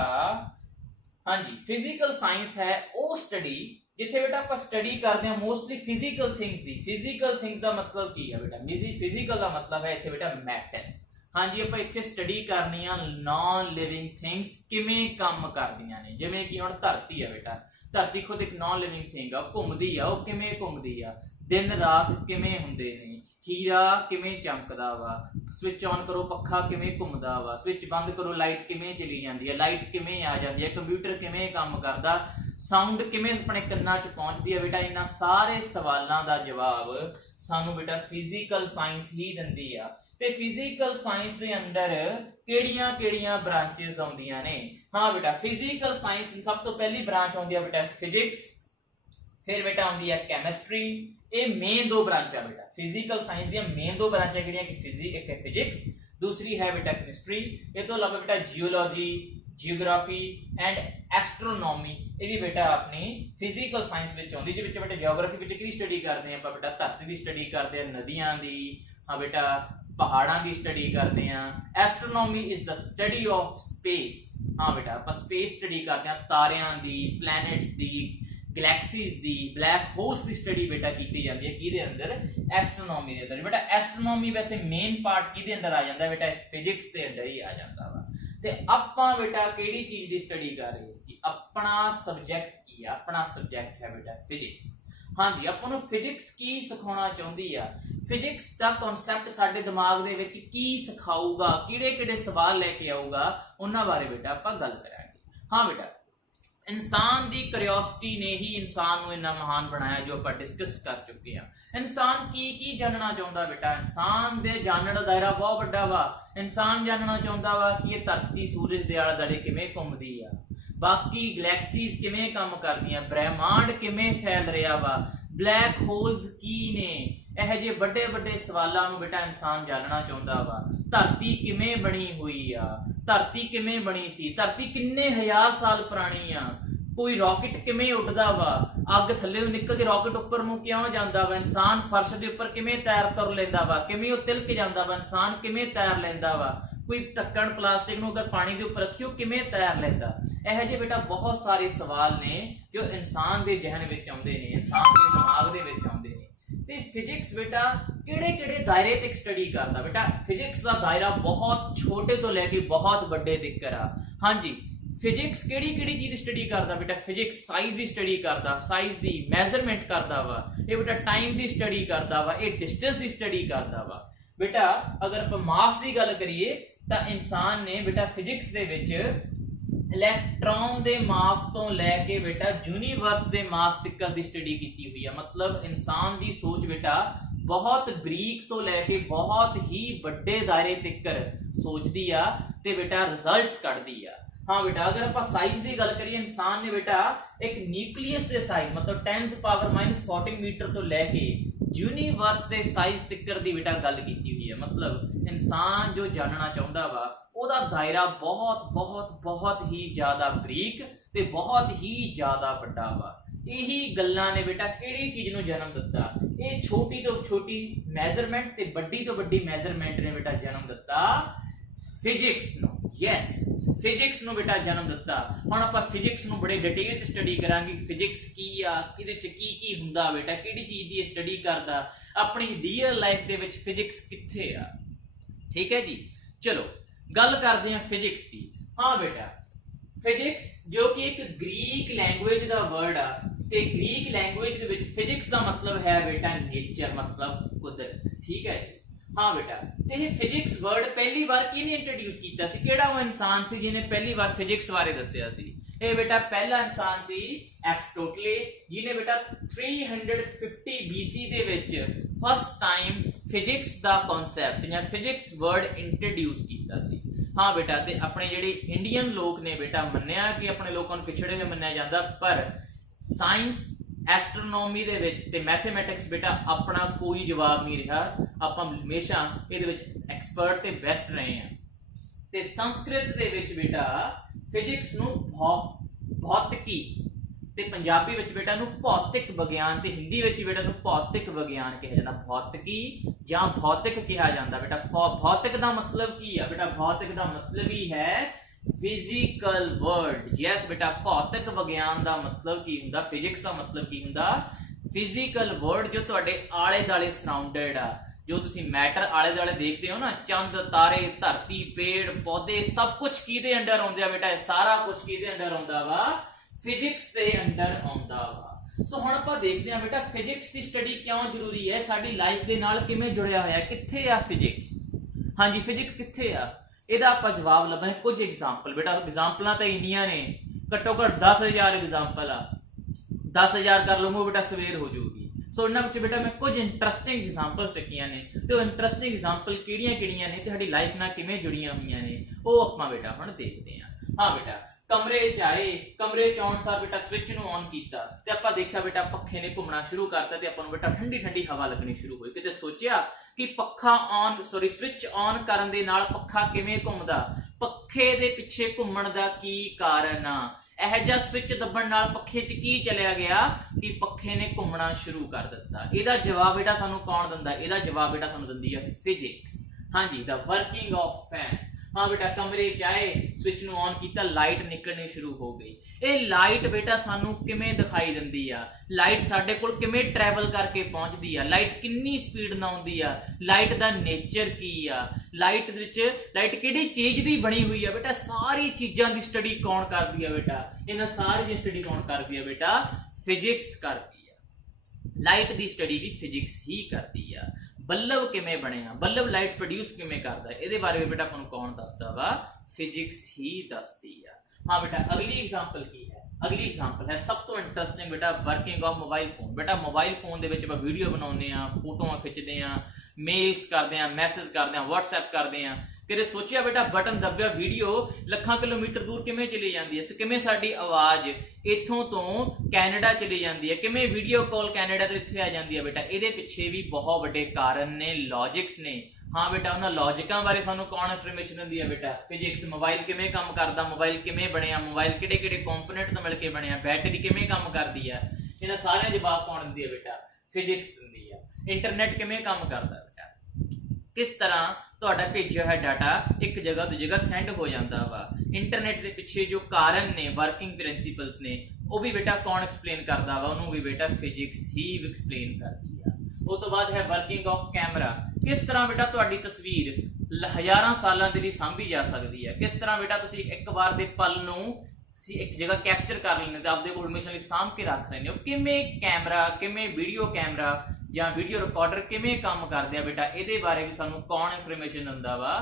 हाँ जी, फिजिकल साइंस है वो स्टडी जिथे बेटा आप स्टडी करते हैं मोस्टली फिजिकल थिंग्स दी। फिजिकल थिंग्स का मतलब की है बेटा, फिजिकल का मतलब है इत्थे बेटा मैटर। हाँ जी, आप इत्थे स्टडी करनी आ नॉन लिविंग थिंग्स किवें काम करदियां ने, जिवें कि हुण धरती है बेटा, धरती खुद एक नॉन लिविंग थिंग आ, घूमदी आ, ਉਹ ਕਿਵੇਂ ਘੁੰਮਦੀ ਆ, ਦਿਨ ਰਾਤ ਕਿਵੇਂ ਹੁੰਦੇ ਨੇ, ਹੀਰਾ ਕਿਵੇਂ ਚਮਕਦਾ ਵਾ, ਸਵਿਚ ਆਨ ਕਰੋ ਪੱਖਾ ਕਿਵੇਂ ਘੁੰਮਦਾ ਵਾ, ਸਵਿਚ ਬੰਦ ਕਰੋ ਲਾਈਟ ਕਿਵੇਂ ਚਲੀ ਜਾਂਦੀ ਹੈ, ਲਾਈਟ ਕਿਵੇਂ ਆ ਜਾਂਦੀ ਹੈ, ਕੰਪਿਊਟਰ ਕਿਵੇਂ ਕੰਮ ਕਰਦਾ, ਸਾਊਂਡ ਕਿਵੇਂ ਆਪਣੇ ਕੰਨਾਂ 'ਚ ਪਹੁੰਚਦੀ ਹੈ ਬੇਟਾ। ਇਹਨਾਂ ਸਾਰੇ ਸਵਾਲਾਂ ਦਾ ਜਵਾਬ ਸਾਨੂੰ ਬੇਟਾ ਫਿਜ਼ੀਕਲ ਸਾਇੰਸ ਹੀ ਦਿੰਦੀ ਆ। ਤੇ ਫਿਜ਼ੀਕਲ ਸਾਇੰਸ ਦੇ ਅੰਦਰ ਕਿਹੜੀਆਂ ਬ੍ਰਾਂਚਸ ਆਉਂਦੀਆਂ ਨੇ, ਹਾਂ ਬੇਟਾ ਫਿਜ਼ੀਕਲ ਸਾਇੰਸ ਦੀ ਸਭ ਤੋਂ ਪਹਿਲੀ ਬ੍ਰਾਂਚ ਆਉਂਦੀ ਹੈ ਬੇਟਾ ਫਿਜ਼ਿਕਸ, ਫਿਰ ਬੇਟਾ ਆਉਂਦੀ ਹੈ ਕੈਮਿਸਟਰੀ। ਇਹ ਮੇਨ ਦੋ ਬ੍ਰਾਂਚਾਂ ਬੇਟਾ ਫਿਜ਼ੀਕਲ ਸਾਇੰਸ ਦੀਆਂ ਮੇਨ ਦੋ ਬ੍ਰਾਂਚਾਂ ਕਿਹੜੀਆਂ, ਕਿ ਇੱਕ ਹੈ ਫਿਜ਼ਿਕਸ, दूसरी है बेटा केमिस्ट्री। ये तो अलावा बेटा जियोलॉजी, ਜਿਓਗ੍ਰਾਫੀ ਐਂਡ ਐਸਟਰੋਨੋਮੀ, ਇਹ ਵੀ ਬੇਟਾ ਆਪਣੀ ਫਿਜ਼ੀਕਲ ਸਾਇੰਸ ਵਿੱਚ ਆਉਂਦੀ, ਜਿਹਦੇ ਵਿੱਚ ਬੇਟਾ ਜਿਓਗ੍ਰਾਫੀ ਵਿੱਚ ਕਿਹਦੀ ਸਟੱਡੀ ਕਰਦੇ ਆਪਾਂ ਬੇਟਾ, ਧਰਤੀ ਦੀ ਸਟੱਡੀ ਕਰਦੇ ਆ, ਨਦੀਆਂ ਦੀ, ਹਾਂ ਬੇਟਾ ਪਹਾੜਾਂ ਦੀ ਸਟੱਡੀ ਕਰਦੇ ਆ। Astronomy is the study of space, ਹਾਂ ਬੇਟਾ ਆਪਾਂ ਸਪੇਸ ਸਟੱਡੀ ਕਰਦੇ ਆ, ਤਾਰਿਆਂ ਦੀ, ਪਲੈਨਟਸ ਦੀ, ਗੈਲੈਕਸੀਜ਼ ਦੀ, ਬਲੈਕ ਹੋਲਸ ਦੀ ਸਟੱਡੀ ਬੇਟਾ ਕੀਤੀ ਜਾਂਦੀ ਹੈ ਕਿਹਦੇ ਅੰਦਰ, ਐਸਟਰੋਨੋਮੀ ਦੇ ਅੰਦਰ। ਬੇਟਾ ਐਸਟਰੋਨੋਮੀ ਵੈਸੇ ਮੇਨ ਪਾਰਟ ਕਿਹਦੇ ਅੰਦਰ ਆ ਜਾਂਦਾ ਬੇਟਾ, ਫਿਜ਼ਿਕਸ ਦੇ ਅੰਦਰ ਹੀ ਆ ਜਾਂਦਾ ਵਾ। ਤੇ ਆਪਾਂ ਬੇਟਾ ਕਿਹੜੀ ਚੀਜ਼ ਦੀ ਸਟੱਡੀ ਕਰ ਰਹੇ ਸੀ, ਆਪਣਾ ਸਬਜੈਕਟ ਕੀ ਆ, ਆਪਣਾ ਸਬਜੈਕਟ ਹੈ ਬੇਟਾ ਫਿਜ਼ਿਕਸ। ਹਾਂਜੀ, ਆਪਾਂ ਨੂੰ ਫਿਜ਼ਿਕਸ ਕੀ ਸਿਖਾਉਣਾ ਚਾਹੁੰਦੀ ਆ, ਫਿਜ਼ਿਕਸ ਦਾ ਕਨਸੈਪਟ ਸਾਡੇ ਦਿਮਾਗ ਦੇ ਵਿੱਚ ਕੀ ਸਿਖਾਊਗਾ, ਕਿਹੜੇ ਕਿਹੜੇ ਸਵਾਲ ਲੈ ਕੇ ਆਊਗਾ, ਉਹਨਾਂ ਬਾਰੇ ਬੇਟਾ ਆਪਾਂ ਗੱਲ ਕਰਾਂਗੇ। ਹਾਂ ਬੇਟਾ, ਇਨਸਾਨ ਦੀ ਕਿਉਰਿਓਸਿਟੀ ਨੇ ਹੀ ਇਨਸਾਨ ਨੂੰ ਇੰਨਾ ਮਹਾਨ ਬਣਾਇਆ, ਜੋ ਆਪਾਂ ਡਿਸਕਸ ਕਰ ਚੁੱਕੇ ਹਾਂ। ਇਨਸਾਨ ਕੀ ਜਾਣਨਾ ਚਾਹੁੰਦਾ ਬੇਟਾ, ਇਨਸਾਨ ਦੇ ਜਾਣਨ ਦਾ ਦਾਇਰਾ ਬਹੁਤ ਵੱਡਾ ਵਾ। ਇਨਸਾਨ ਜਾਣਨਾ ਚਾਹੁੰਦਾ ਵਾ ਕਿ ਇਹ ਧਰਤੀ ਸੂਰਜ ਦੇ ਆਲੇ ਦੁਆਲੇ ਕਿਵੇਂ ਘੁੰਮਦੀ ਆ, ਬਾਕੀ ਗੈਲੈਕਸੀਜ਼ ਕਿਵੇਂ ਕੰਮ ਕਰਦੀਆਂ, ਬ੍ਰਹਿਮੰਡ ਕਿਵੇਂ ਫੈਲ ਰਿਹਾ ਵਾ, ਬਲੈਕ ਹੋਲਸ ਕੀ ਨੇ, ਇਹੋ ਜਿਹੇ ਵੱਡੇ ਵੱਡੇ ਸਵਾਲਾਂ ਨੂੰ ਬੇਟਾ ਇਨਸਾਨ ਜਾਣਨਾ ਚਾਹੁੰਦਾ ਵਾ। ਧਰਤੀ ਕਿਵੇਂ ਬਣੀ ਹੋਈ ਆ, ਧਰਤੀ ਕਿਵੇਂ ਬਣੀ ਸੀ, ਧਰਤੀ ਕਿੰਨੇ ਹਜ਼ਾਰ ਸਾਲ ਪੁਰਾਣੀ ਆ, ਕੋਈ ਰਾਕਟ ਕਿਵੇਂ ਉੱਡਦਾ ਵਾ, ਅੱਗ ਥੱਲੇ ਨੂੰ ਨਿਕਲ ਕੇ ਰਾਕਟ ਉੱਪਰ ਨੂੰ ਕਿਉਂ ਜਾਂਦਾ ਵਾ, ਇਨਸਾਨ ਫਰਸ਼ ਦੇ ਉੱਪਰ ਕਿਵੇਂ ਤੈਰ ਤੁਰ ਲੈਂਦਾ ਵਾ, ਕਿਵੇਂ ਉਹ ਤਿਲਕ ਜਾਂਦਾ ਵਾ, ਇਨਸਾਨ ਕਿਵੇਂ ਤੈਰ ਲੈਂਦਾ ਵਾ, ਕੋਈ ਢੱਕਣ ਪਲਾਸਟਿਕ ਨੂੰ ਅਗਰ ਪਾਣੀ ਦੇ ਉੱਪਰ ਰੱਖਿਓ ਕਿਵੇਂ ਤੈਰ ਲੈਂਦਾ। ਇਹੋ ਜਿਹੇ ਬੇਟਾ ਬਹੁਤ ਸਾਰੇ ਸਵਾਲ ਨੇ ਜੋ ਇਨਸਾਨ ਦੇ ਜ਼ਿਹਨ ਵਿੱਚ ਆਉਂਦੇ ਨੇ, ਇਨਸਾਨ ਦੇ ਦਿਮਾਗ ਦੇ ਵਿੱਚ ਆਉਂਦੇ ਨੇ। ਤੇ ਫਿਜ਼ਿਕਸ ਬੇਟਾ ਕਿਹੜੇ ਕਿਹੜੇ ਦਾਇਰੇ ਤੱਕ ਸਟੱਡੀ ਕਰਦਾ ਬੇਟਾ, ਫਿਜ਼ਿਕਸ ਦਾ ਦਾਇਰਾ ਬਹੁਤ ਛੋਟੇ ਤੋਂ ਲੈ ਕੇ ਬਹੁਤ ਵੱਡੇ ਤੱਕ ਆ। ਹਾਂਜੀ, ਫਿਜ਼ਿਕਸ ਕਿਹੜੀ ਕਿਹੜੀ ਚੀਜ਼ ਦੀ ਸਟੱਡੀ ਕਰਦਾ ਬੇਟਾ, ਫਿਜ਼ਿਕਸ ਸਾਈਜ਼ ਦੀ ਸਟੱਡੀ ਕਰਦਾ, ਸਾਈਜ਼ ਦੀ ਮੈਜ਼ਰਮੈਂਟ ਕਰਦਾ ਵਾ, ਇਹ ਬੇਟਾ ਟਾਈਮ ਦੀ ਸਟੱਡੀ ਕਰਦਾ ਵਾ, ਇਹ ਡਿਸਟੈਂਸ ਦੀ ਸਟੱਡੀ ਕਰਦਾ ਵਾ। ਬੇਟਾ ਅਗਰ ਆਪਾਂ ਮਾਸ ਦੀ ਗੱਲ ਕਰੀਏ ਤਾਂ ਇਨਸਾਨ ਨੇ ਬੇਟਾ ਫਿਜ਼ਿਕਸ ਦੇ ਵਿੱਚ ਇਲੈਕਟ੍ਰੋਨ ਦੇ ਮਾਸ ਤੋਂ ਲੈ ਕੇ ਬੇਟਾ ਯੂਨੀਵਰਸ ਦੇ ਮਾਸ ਤੱਕ ਦੀ ਸਟੱਡੀ ਕੀਤੀ ਹੋਈ ਆ। ਮਤਲਬ ਇਨਸਾਨ ਦੀ ਸੋਚ ਬੇਟਾ ਬਹੁਤ ਬਰੀਕ ਤੋਂ ਲੈ ਕੇ ਬਹੁਤ ਹੀ ਵੱਡੇ ਦਾਇਰੇ ਤੱਕ ਸੋਚਦੀ ਆ ਤੇ ਬੇਟਾ ਰਿਜ਼ਲਟਸ ਕੱਢਦੀ ਆ। ਹਾਂ ਬੇਟਾ ਅਗਰ ਆਪਾਂ ਸਾਈਜ਼ ਦੀ ਗੱਲ ਕਰੀਏ, ਇਨਸਾਨ ਨੇ ਬੇਟਾ ਇੱਕ ਨਿਊਕਲੀਅਸ ਦੇ ਸਾਈਜ਼ ਮਤਲਬ 10⁻⁻14 ਮੀਟਰ ਤੋਂ ਲੈ ਕੇ ਯੂਨੀਵਰਸ ਦੇ ਸਾਈਜ਼ ਤੱਕ ਦੀ ਬੇਟਾ ਗੱਲ ਕੀਤੀ ਹੋਈ ਹੈ। ਮਤਲਬ ਇਨਸਾਨ ਜੋ ਜਾਣਨਾ ਚਾਹੁੰਦਾ ਵਾ ਉਹਦਾ ਦਾਇਰਾ ਬਹੁਤ ਬਹੁਤ ਬਹੁਤ ਹੀ ਜ਼ਿਆਦਾ ਬਰੀਕ ਤੇ ਬਹੁਤ ਹੀ ਜ਼ਿਆਦਾ ਵੱਡਾ ਵਾ। ਇਹੀ ਗੱਲਾਂ ਨੇ ਬੇਟਾ ਕਿਹੜੀ ਚੀਜ਼ ਨੂੰ ਜਨਮ ਦਿੱਤਾ, ਇਹ ਛੋਟੀ ਤੋਂ ਛੋਟੀ ਮੈਜ਼ਰਮੈਂਟ ਤੇ ਵੱਡੀ ਤੋਂ ਵੱਡੀ ਮੈਜ਼ਰਮੈਂਟ ਨੇ ਬੇਟਾ ਜਨਮ ਦਿੱਤਾ ਫਿਜ਼ਿਕਸ ਨੂੰ। ਯੈਸ, ਫਿਜ਼ਿਕਸ ਨੂੰ ਬੇਟਾ ਜਨਮ ਦਿੱਤਾ। ਹੁਣ ਆਪਾਂ ਫਿਜ਼ਿਕਸ ਨੂੰ ਬੜੇ ਡਿਟੇਲ ਚ ਸਟੱਡੀ ਕਰਾਂਗੇ, ਫਿਜ਼ਿਕਸ ਕੀ ਆ, ਇਹਦੇ ਚ ਕੀ ਹੁੰਦਾ ਬੇਟਾ, ਕਿਹੜੀ ਚੀਜ਼ ਦੀ ਸਟੱਡੀ ਕਰਦਾ, ਆਪਣੀ ਰੀਅਲ ਲਾਈਫ ਦੇ ਵਿੱਚ ਫਿਜ਼ਿਕਸ ਕਿੱਥੇ ਆ। ਠੀਕ ਹੈ ਜੀ, ਚਲੋ ਗੱਲ ਕਰਦੇ ਹਾਂ ਫਿਜ਼ਿਕਸ ਦੀ। ਹਾਂ ਬੇਟਾ, ਫਿਜ਼ਿਕਸ ਜੋ ਕਿ ਇੱਕ ਗ੍ਰੀਕ ਲੈਂਗੁਏਜ ਦਾ ਵਰਡ ਆ ਤੇ ਗ੍ਰੀਕ ਲੈਂਗੁਏਜ ਦੇ ਵਿੱਚ ਫਿਜ਼ਿਕਸ ਦਾ ਮਤਲਬ ਹੈ ਬੇਟਾ ਨੇਚਰ, ਮਤਲਬ ਕੁਦਰਤ। ਠੀਕ ਹੈ ਜੀ, ਹਾਂ ਬੇਟਾ, ਤੇ ਇਹ ਫਿਜ਼ਿਕਸ ਵਰਡ ਪਹਿਲੀ ਵਾਰ ਕਿਹਨੇ ਇੰਟਰੋਡਿਊਸ ਕੀਤਾ ਸੀ, ਕਿਹੜਾ ਉਹ ਇਨਸਾਨ ਸੀ ਜਿਹਨੇ ਪਹਿਲੀ ਵਾਰ ਫਿਜ਼ਿਕਸ ਬਾਰੇ ਦੱਸਿਆ ਸੀ। ਇਹ ਬੇਟਾ ਪਹਿਲਾ ਇਨਸਾਨ ਸੀ ਐਰਿਸਟੋਟਲ, ਜਿਹਨੇ ਬੇਟਾ 350 BC ਦੇ ਵਿੱਚ ਫਸਟ ਟਾਈਮ ਫਿਜ਼ਿਕਸ ਦਾ ਕਨਸੈਪਟ ਜਾਂ ਫਿਜ਼ਿਕਸ ਵਰਡ ਇੰਟਰੋਡਿਊਸ ਕੀਤਾ ਸੀ। ਹਾਂ ਬੇਟਾ, ਤੇ ਆਪਣੇ ਜਿਹੜੇ ਇੰਡੀਅਨ ਲੋਕ ਨੇ ਬੇਟਾ ਮੰਨਿਆ ਕਿ ਆਪਣੇ ਲੋਕਾਂ ਨੂੰ ਪਿਛੜੇ ਹੋਏ ਮੰਨਿਆ ਜਾਂਦਾ, ਪਰ ਸਾਇੰਸ ਐਸਟਰੋਨੋਮੀ ਦੇ ਵਿੱਚ ਤੇ ਮੈਥਮੈਟਿਕਸ ਬੇਟਾ ਆਪਣਾ ਕੋਈ ਜਵਾਬ ਨਹੀਂ ਰਿਹਾ। ਆਪਾਂ ਹਮੇਸ਼ਾ ਇਹਦੇ ਵਿੱਚ ਐਕਸਪਰਟ ਤੇ ਬੈਸਟ ਰਹੇ ਹਾਂ। ਤੇ ਸੰਸਕ੍ਰਿਤ ਦੇ ਵਿੱਚ ਬੇਟਾ ਫਿਜ਼ਿਕਸ ਨੂੰ ਭੌਤਿਕੀ ਤੇ ਪੰਜਾਬੀ ਵਿੱਚ ਬੇਟਾ ਨੂੰ ਭੌਤਿਕ ਵਿਗਿਆਨ ਤੇ ਹਿੰਦੀ ਵਿੱਚ ਬੇਟਾ ਨੂੰ ਭੌਤਿਕ ਵਿਗਿਆਨ ਕਿਹਾ ਜਾਂਦਾ। ਭੌਤਿਕੀ ਜਾਂ ਭੌਤਿਕ ਕਿਹਾ ਜਾਂਦਾ ਬੇਟਾ। ਭੌਤਿਕ ਦਾ ਮਤਲਬ ਕੀ ਆ ਬੇਟਾ, ਭੌਤਿਕ ਦਾ ਮਤਲਬ ਹੀ ਹੈ ਫਿਜ਼ੀਕਲ ਵਰਲਡ। ਯੈਸ ਬੇਟਾ, ਭੌਤਿਕ ਵਿਗਿਆਨ ਦਾ ਮਤਲਬ ਕੀ ਹੁੰਦਾ, ਫਿਜ਼ਿਕਸ ਦਾ ਮਤਲਬ ਕੀ ਹੁੰਦਾ, ਫਿਜ਼ੀਕਲ ਵਰਲਡ ਜੋ ਤੁਹਾਡੇ ਆਲੇ ਦੁਆਲੇ ਸਰਾਊਂਡਡ ਆ, ਜੋ ਤੁਸੀਂ ਮੈਟਰ ਆਲੇ ਦੁਆਲੇ ਦੇਖਦੇ ਹੋ ਨਾ, ਚੰਦ ਤਾਰੇ ਧਰਤੀ ਪੇੜ ਪੌਦੇ ਸਭ ਕੁਝ ਕਿਹਦੇ ਅੰਡਰ ਆਉਂਦੇ ਆ ਬੇਟਾ, ਇਹ ਸਾਰਾ ਕੁਝ ਕਿਹਦੇ ਅੰਡਰ ਆਉਂਦਾ ਵਾ, ਫਿਜ਼ਿਕਸ ਦੇ ਅੰਡਰ ਆਉਂਦਾ ਵਾ। ਸੋ ਹੁਣ ਆਪਾਂ ਦੇਖਦੇ ਹਾਂ ਬੇਟਾ ਫਿਜ਼ਿਕਸ ਦੀ ਸਟੱਡੀ ਕਿਉਂ ਜ਼ਰੂਰੀ ਹੈ, ਸਾਡੀ ਲਾਈਫ ਦੇ ਨਾਲ ਕਿਵੇਂ ਜੁੜਿਆ ਹੋਇਆ, ਕਿੱਥੇ ਆ ਫਿਜ਼ਿਕਸ। ਹਾਂਜੀ, ਫਿਜ਼ਿਕਸ ਕਿੱਥੇ ਆ, ਇਹਦਾ ਆਪਾਂ ਜਵਾਬ ਲੱਭਾਂਗੇ ਕੁਝ ਐਗਜ਼ਾਮਪਲ। ਬੇਟਾ ਐਗਜ਼ਾਮਪਲਾਂ ਤਾਂ ਇੰਨੀਆਂ ਨੇ, ਘੱਟੋ ਘੱਟ 10,000 ਐਗਜ਼ਾਮਪਲ ਆ, 10,000 ਕਰ ਲਵਾਂਗੇ ਬੇਟਾ ਸਵੇਰ ਹੋ ਜਾਊਗੀ। ਸੋ ਇਹਨਾਂ ਵਿੱਚ ਬੇਟਾ ਮੈਂ ਕੁਝ ਇੰਟਰਸਟਿੰਗ ਐਗਜ਼ਾਮਪਲ ਚੱਕੀਆਂ ਨੇ ਤੇ ਉਹ ਇੰਟਰਸਟਿੰਗ ਐਗਜ਼ਾਮਪਲ ਕਿਹੜੀਆਂ ਨੇ ਤੇ ਸਾਡੀ ਲਾਈਫ ਨਾਲ ਕਿਵੇਂ ਜੁੜੀਆਂ ਹੋਈਆਂ ਨੇ ਉਹ ਆਪਾਂ ਬੇਟਾ ਹੁਣ ਦੇਖਦੇ ਹਾਂ। ਹਾਂ ਬੇਟਾ, ਕਮਰੇ ਚ ਆਏ, ਕਮਰੇ ਚ ਆਉਣ ਸਾਰ ਬੇਟਾ ਸਵਿਚ ਨੂੰ ਔਨ ਕੀਤਾ ਤੇ ਆਪਾਂ ਦੇਖਿਆ ਬੇਟਾ ਪੱਖੇ ਨੇ ਘੁੰਮਣਾ ਸ਼ੁਰੂ ਕਰਤਾ ਤੇ ਆਪਾਂ ਨੂੰ ਬੇਟਾ ਠੰਡੀ ਠੰਡੀ ਹਵਾ ਲੱਗਣੀ ਸ਼ੁਰੂ ਹੋਈ। ਕਿਤੇ ਸੋਚਿਆ ਕਿ ਸਵਿਚ ਔਨ ਕਰਨ ਦੇ ਨਾਲ ਪੱਖਾ ਕਿਵੇਂ ਘੁੰਮਦਾ, ਪੱਖੇ ਦੇ ਪਿੱਛੇ ਘੁੰਮਣ ਦਾ ਕੀ ਕਾਰਨ ਆ? ਇਹ ਜਿਹਾ ਸਵਿਚ ਦੱਬਣ ਨਾਲ ਪੱਖੇ 'ਚ ਕੀ ਚਲਿਆ ਗਿਆ ਕਿ ਪੱਖੇ ਨੇ ਘੁੰਮਣਾ ਸ਼ੁਰੂ ਕਰ ਦਿੱਤਾ। ਇਹਦਾ ਜਵਾਬ ਬੇਟਾ ਸਾਨੂੰ ਕੌਣ ਦਿੰਦਾ? ਇਹਦਾ ਜਵਾਬ ਬੇਟਾ ਸਾਨੂੰ ਦਿੰਦੀ ਹੈ ਫਿਜ਼ਿਕਸ। ਹਾਂਜੀ, ਦਾ ਵਰਕਿੰਗ ਆਫ ਫੈਨ। हाँ बेटा, कमरे चाहे स्विच ਨੂੰ ऑन ਕੀਤਾ, ਲਾਈਟ ਨਿਕਲਣੀ ਸ਼ੁਰੂ ਹੋ ਗਈ। ਇਹ ਲਾਈਟ ਬੇਟਾ ਸਾਨੂੰ ਕਿਵੇਂ ਦਿਖਾਈ ਦਿੰਦੀ ਆ? ਲਾਈਟ ਸਾਡੇ ਕੋਲ ਕਿਵੇਂ ਟਰੈਵਲ ਕਰਕੇ ਪਹੁੰਚਦੀ ਆ? ਲਾਈਟ ਕਿੰਨੀ ਸਪੀਡ ਨਾਲ ਆਉਂਦੀ ਆ? ਲਾਈਟ ਦਾ ਨੇਚਰ ਕੀ ਆ? ਲਾਈਟ ਦੇ ਵਿੱਚ ਲਾਈਟ ਕਿਹੜੀ ਚੀਜ਼ ਦੀ ਬਣੀ ਹੋਈ ਆ? ਬੇਟਾ ਸਾਰੀ ਚੀਜ਼ਾਂ ਦੀ ਸਟੱਡੀ ਕੌਣ ਕਰਦੀ ਆ ਬੇਟਾ? ਇਹਨਾਂ ਸਾਰੀ ਦੀ ਸਟੱਡੀ ਕੌਣ ਕਰਦੀ ਆ ਬੇਟਾ? ਫਿਜ਼ਿਕਸ ਕਰਦੀ ਆ। ਲਾਈਟ ਦੀ ਸਟੱਡੀ ਵੀ ਫਿਜ਼ਿਕਸ ਹੀ ਕਰਦੀ ਆ। ਬੱਲਬ ਕਿਵੇਂ ਬਣਿਆ? ਬੱਲਬ ਲਾਈਟ ਪ੍ਰੋਡਿਊਸ ਕਿਵੇਂ ਕਰਦਾ? ਇਹਦੇ ਬਾਰੇ ਵੀ ਬੇਟਾ ਆਪਾਂ ਨੂੰ ਕੌਣ ਦੱਸਦਾ ਵਾ? ਫਿਜ਼ਿਕਸ ਹੀ ਦੱਸਦੀ ਆ। हाँ बेटा, अगली एग्जांपल की है? अगली एग्जांपल है सब तो इंटरेस्टिंग बेटा, वर्किंग ऑफ मोबाइल फोन। बेटा मोबाइल फोन दे विच ਆਪਾਂ वीडियो बनाउने आ, फोटोआं खिच्चदे आ, मेल्स करदे आ, मैसेज करदे आ, WhatsApp करदे आ। कदे सोचिया बेटा बटन दबिया वीडियो ਲੱਖਾਂ ਕਿਲੋਮੀਟਰ ਦੂਰ ਕਿਵੇਂ ਚਲੀ ਜਾਂਦੀ ਹੈ? ਕਿਵੇਂ ਸਾਡੀ ਆਵਾਜ਼ ਇੱਥੋਂ ਤੋਂ ਕੈਨੇਡਾ ਚਲੀ ਜਾਂਦੀ ਹੈ? ਕਿਵੇਂ ਵੀਡੀਓ ਕਾਲ ਕੈਨੇਡਾ ਤੋਂ ਇੱਥੇ ਆ ਜਾਂਦੀ ਹੈ? ਬੇਟਾ ਇਹਦੇ ਪਿੱਛੇ ਵੀ ਬਹੁਤ ਵੱਡੇ ਕਾਰਨ ਨੇ, ਲੌਜਿਕਸ ਨੇ। हाँ बेटा, उन्होंने लॉजिकां बारे सानू कौन इंफॉर्मेशन दिंदी है बेटा? फिजिक्स। मोबाइल किवें काम करदा? मोबाइल किवें बनिया? मोबाइल किहड़े-किहड़े कंपोनेंट तो मिलके बनिया? बैटरी किवें काम करदी है? इन्हां सारे जवाब कौन दिंदी है बेटा? फिजिक्स दिंदी है। इंटरनेट किवें काम करदा बेटा? किस तरह तुहाडा भेजिया होया डाटा एक जगह दूजी जगह सेंड हो जाता वा? इंटरनेट के पिछे जो कारण ने, वर्किंग प्रिंसीपल्स ने, वो भी बेटा कौन एक्सप्लेन करता वा? उन्होंने भी बेटा फिजिक्स ही एक्सप्लेन करती है। उस तो बाद है वर्किंग ऑफ कैमरा। किस तरह बेटा तुहाडी तस्वीर हज़ारां सालां दे लई सांभी जा सकदी है? किस तरह बेटा तुसीं एक बार दे पल नूं एक जगह कैप्चर कर लैंदे ते आपदे कोल हमेशा लई सांभ के रख लैंदे हो? किवें कैमरा, किवें वीडियो कैमरा ਜਾਂ ਵੀਡੀਓ ਰਿਕਾਰਡਰ ਕਿਵੇਂ ਕੰਮ ਕਰਦੇ ਆ ਬੇਟਾ? ਇਹਦੇ ਬਾਰੇ ਵੀ ਸਾਨੂੰ ਕੌਣ ਇਨਫੋਰਮੇਸ਼ਨ ਦਿੰਦਾ ਵਾ?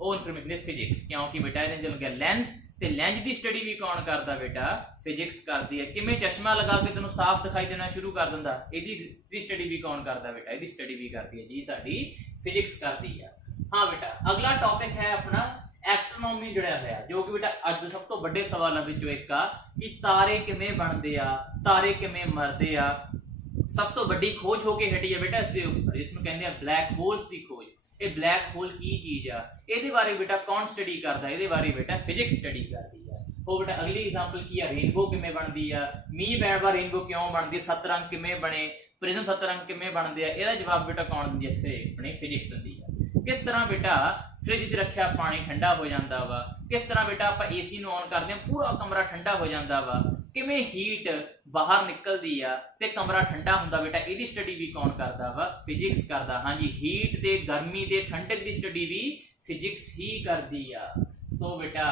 ਉਹ ਇਨਫੋਰਮੇਸ਼ਨ ਹੈ ਫਿਜ਼ਿਕਸ। ਕਿਉਂਕਿ ਬੇਟਾ ਇਹਦੇ ਨਾਲ ਲੱਗਿਆ ਲੈਂਸ, ਤੇ ਲੈਂਸ ਦੀ ਸਟੱਡੀ ਵੀ ਕੌਣ ਕਰਦਾ ਬੇਟਾ? ਫਿਜ਼ਿਕਸ ਕਰਦੀ ਹੈ। ਕਿਵੇਂ ਚਸ਼ਮਾ ਲਗਾ ਕੇ ਤੈਨੂੰ ਸਾਫ਼ ਦਿਖਾਈ ਦੇਣਾ ਸ਼ੁਰੂ ਕਰ ਦਿੰਦਾ? ਇਹਦੀ ਸਟੱਡੀ ਵੀ ਕੌਣ ਕਰਦਾ ਬੇਟਾ? ਇਹਦੀ ਸਟੱਡੀ ਵੀ ਕਰਦੀ ਹੈ ਜੀ ਤੁਹਾਡੀ ਫਿਜ਼ਿਕਸ ਕਰਦੀ ਆ। ਹਾਂ ਬੇਟਾ, ਅਗਲਾ ਟੌਪਿਕ ਹੈ ਆਪਣਾ ਐਸਟਰੋਨੋਮੀ ਜੁੜਿਆ ਹੋਇਆ, ਜੋ ਕਿ ਬੇਟਾ ਅੱਜ ਦੇ ਸਭ ਤੋਂ ਵੱਡੇ ਸਵਾਲਾਂ ਵਿੱਚੋਂ ਇੱਕ ਆ ਕਿ ਤਾਰੇ ਕਿਵੇਂ ਬਣਦੇ ਆ, ਤਾਰੇ ਕਿਵੇਂ ਮਰਦੇ ਆ। सब तो बड़ी खोज होके हटी है बेटा इसके ऊपर, इसमें कहते हैं ब्लैक होल्स की खोज। ये ब्लैक होल की चीज आ, ਇਹਦੇ ਬਾਰੇ बेटा कौन स्टडी करता? ਇਹਦੇ ਬਾਰੇ बेटा फिजिक्स स्टडी करती है। ਉਹ बेटा अगली एग्जांपल की है रेनबो किवें बनदी आ, ਮੀਂਹ ਪੈਣ ਵਾਰ रेनबो क्यों बनदी, सत्त रंग किवें बने, प्रिज्म सत्त रंग किवें बनदे आ? ਇਹਦਾ जवाब बेटा कौन दिंदी है? फिर अपनी फिजिक्स दिंदी है। किस तरह बेटा फ्रिज च रखिया पानी ठंडा हो जाता वा? किस तरह बेटा आप एसी नूं ऑन करदे हां पूरा कमरा ठंडा हो जाता वा? किवें हीट बाहर निकलदी आ ते कमरा ठंडा हुंदा बेटा? ਇਹਦੀ स्टडी भी कौन करदा वा? फिजिक्स करदा। हाँ जी, हीट ते गर्मी ते ठंडक दी स्टडी भी फिजिक्स ही करदी आ। सो बेटा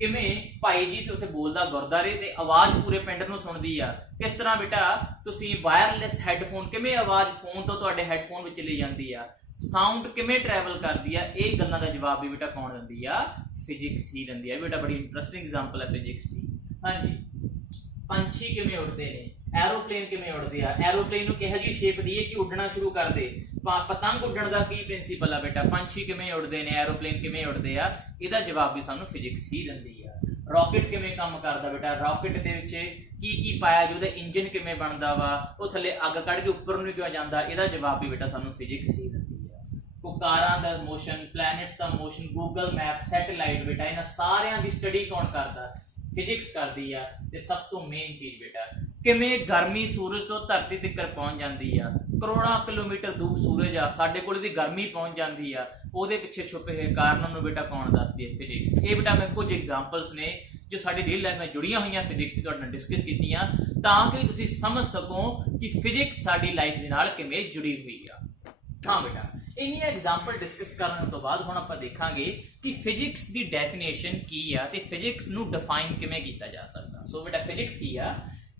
किवें भाई जी उत्थे बोलदा गुरदारे ते आवाज़ पूरे पिंड नूं सुणदी आ? किस तरह बेटा तुसीं वायरलैस हैडफोन, किवें आवाज़ फोन तो तुहाडे हैडफोन विच ले जांदी आ? साउंड किवें ट्रैवल करदी आ? ਇਹ ਗੱਲਾਂ ਦਾ ਜਵਾਬ ਵੀ बेटा कौन दिंदी आ? फिजिक्स ही दिंदी है बेटा। बड़ी इंटरेस्टिंग एग्जांपल है फिजिक्स की। हाँ जी, पंछी किवें उड़ते हैं, एरोप्लेन किवें उड़ते हैं? एरोप्लेन नूं किहो जी शेप दी है कि उड़ना शुरू कर दे? पतंग उड़न का की प्रिंसीपल है बेटा? पंछी किवें उड़ते हैं, एरोप्लेन किवें उड़ते हैं? ਇਹਦਾ ਜਵਾਬ ਵੀ ਸਾਨੂੰ ਫਿਜ਼ਿਕਸ ਹੀ ਦਿੰਦੀ ਆ। ਰॉकेट ਕਿਵੇਂ ਕੰਮ ਕਰਦਾ ਬੇਟਾ? ਰॉकेट ਦੇ ਵਿੱਚ ਕੀ ਪਾਇਆ ਜੋ ਉਹਦਾ ਇੰਜਨ ਕਿਵੇਂ ਬਣਦਾ ਵਾ? ਉਹ ਥੱਲੇ ਅੱਗ ਕੱਢ ਕੇ ਉੱਪਰ ਨੂੰ ਕਿਉਂ ਜਾਂਦਾ? ਇਹਦਾ ਜਵਾਬ ਵੀ ਬੇਟਾ ਸਾਨੂੰ ਫਿਜ਼ਿਕਸ ਹੀ ਦਿੰਦੀ ਆ। ਕੋ ਕਾਰਾਂ ਦਾ ਮੋਸ਼ਨ, ਪਲੈਨਟਸ ਦਾ ਮੋਸ਼ਨ, ਗੂਗਲ ਮੈਪ, ਸੈਟੇਲਾਈਟ ਬੇਟਾ ਇਹਨਾਂ ਸਾਰਿਆਂ ਦੀ ਸਟੱਡੀ ਕੌਣ ਕਰਦਾ? ਫਿਜ਼ਿਕਸ ਕਰਦੀ ਆ। ਤੇ ਸਭ ਤੋਂ ਮੇਨ ਚੀਜ਼ ਬੇਟਾ ਕਿਵੇਂ ਗਰਮੀ ਸੂਰਜ ਤੋਂ ਧਰਤੀ ਤੱਕ ਪਹੁੰਚ ਜਾਂਦੀ ਆ? ਕਰੋੜਾਂ ਕਿਲੋਮੀਟਰ ਦੂਰ ਸੂਰਜ ਆ, ਸਾਡੇ ਕੋਲ ਇਹਦੀ ਗਰਮੀ ਪਹੁੰਚ ਜਾਂਦੀ ਆ। ਉਹਦੇ ਪਿੱਛੇ ਛੁਪੇ ਹੋਏ ਕਾਰਨਾਂ ਨੂੰ ਬੇਟਾ ਕੌਣ ਦੱਸਦੀ ਹੈ? ਫਿਜ਼ਿਕਸ। ਇਹ ਬੇਟਾ ਮੈਂ ਕੁਝ ਐਗਜ਼ਾਮਪਲਸ ਨੇ ਜੋ ਸਾਡੀ ਰੀਅਲ ਲਾਈਫ ਨਾਲ ਜੁੜੀਆਂ ਹੋਈਆਂ ਫਿਜ਼ਿਕਸ ਦੀ ਤੁਹਾਡੇ ਨਾਲ ਡਿਸਕਸ ਕੀਤੀਆਂ ਤਾਂ ਕਿ ਤੁਸੀਂ ਸਮਝ ਸਕੋ ਕਿ ਫਿਜ਼ਿਕਸ ਸਾਡੀ ਲਾਈਫ ਦੇ ਨਾਲ ਕਿਵੇਂ ਜੁੜੀ ਹੋਈ ਆ। हाँ बेटा, ਇੰਨੀਆਂ ਐਗਜ਼ਾਮਪਲ ਡਿਸਕਸ ਕਰਨ ਤੋਂ ਬਾਅਦ ਹੁਣ ਆਪਾਂ ਦੇਖਾਂਗੇ ਕਿ ਫਿਜ਼ਿਕਸ ਦੀ ਡੈਫੀਨੇਸ਼ਨ ਕੀ ਆ ਤੇ ਫਿਜ਼ਿਕਸ ਨੂੰ ਡਿਫਾਈਨ ਕਿਵੇਂ ਕੀਤਾ ਜਾ ਸਕਦਾ। ਸੋ ਬੇਟਾ ਫਿਜ਼ਿਕਸ ਕੀ ਆ?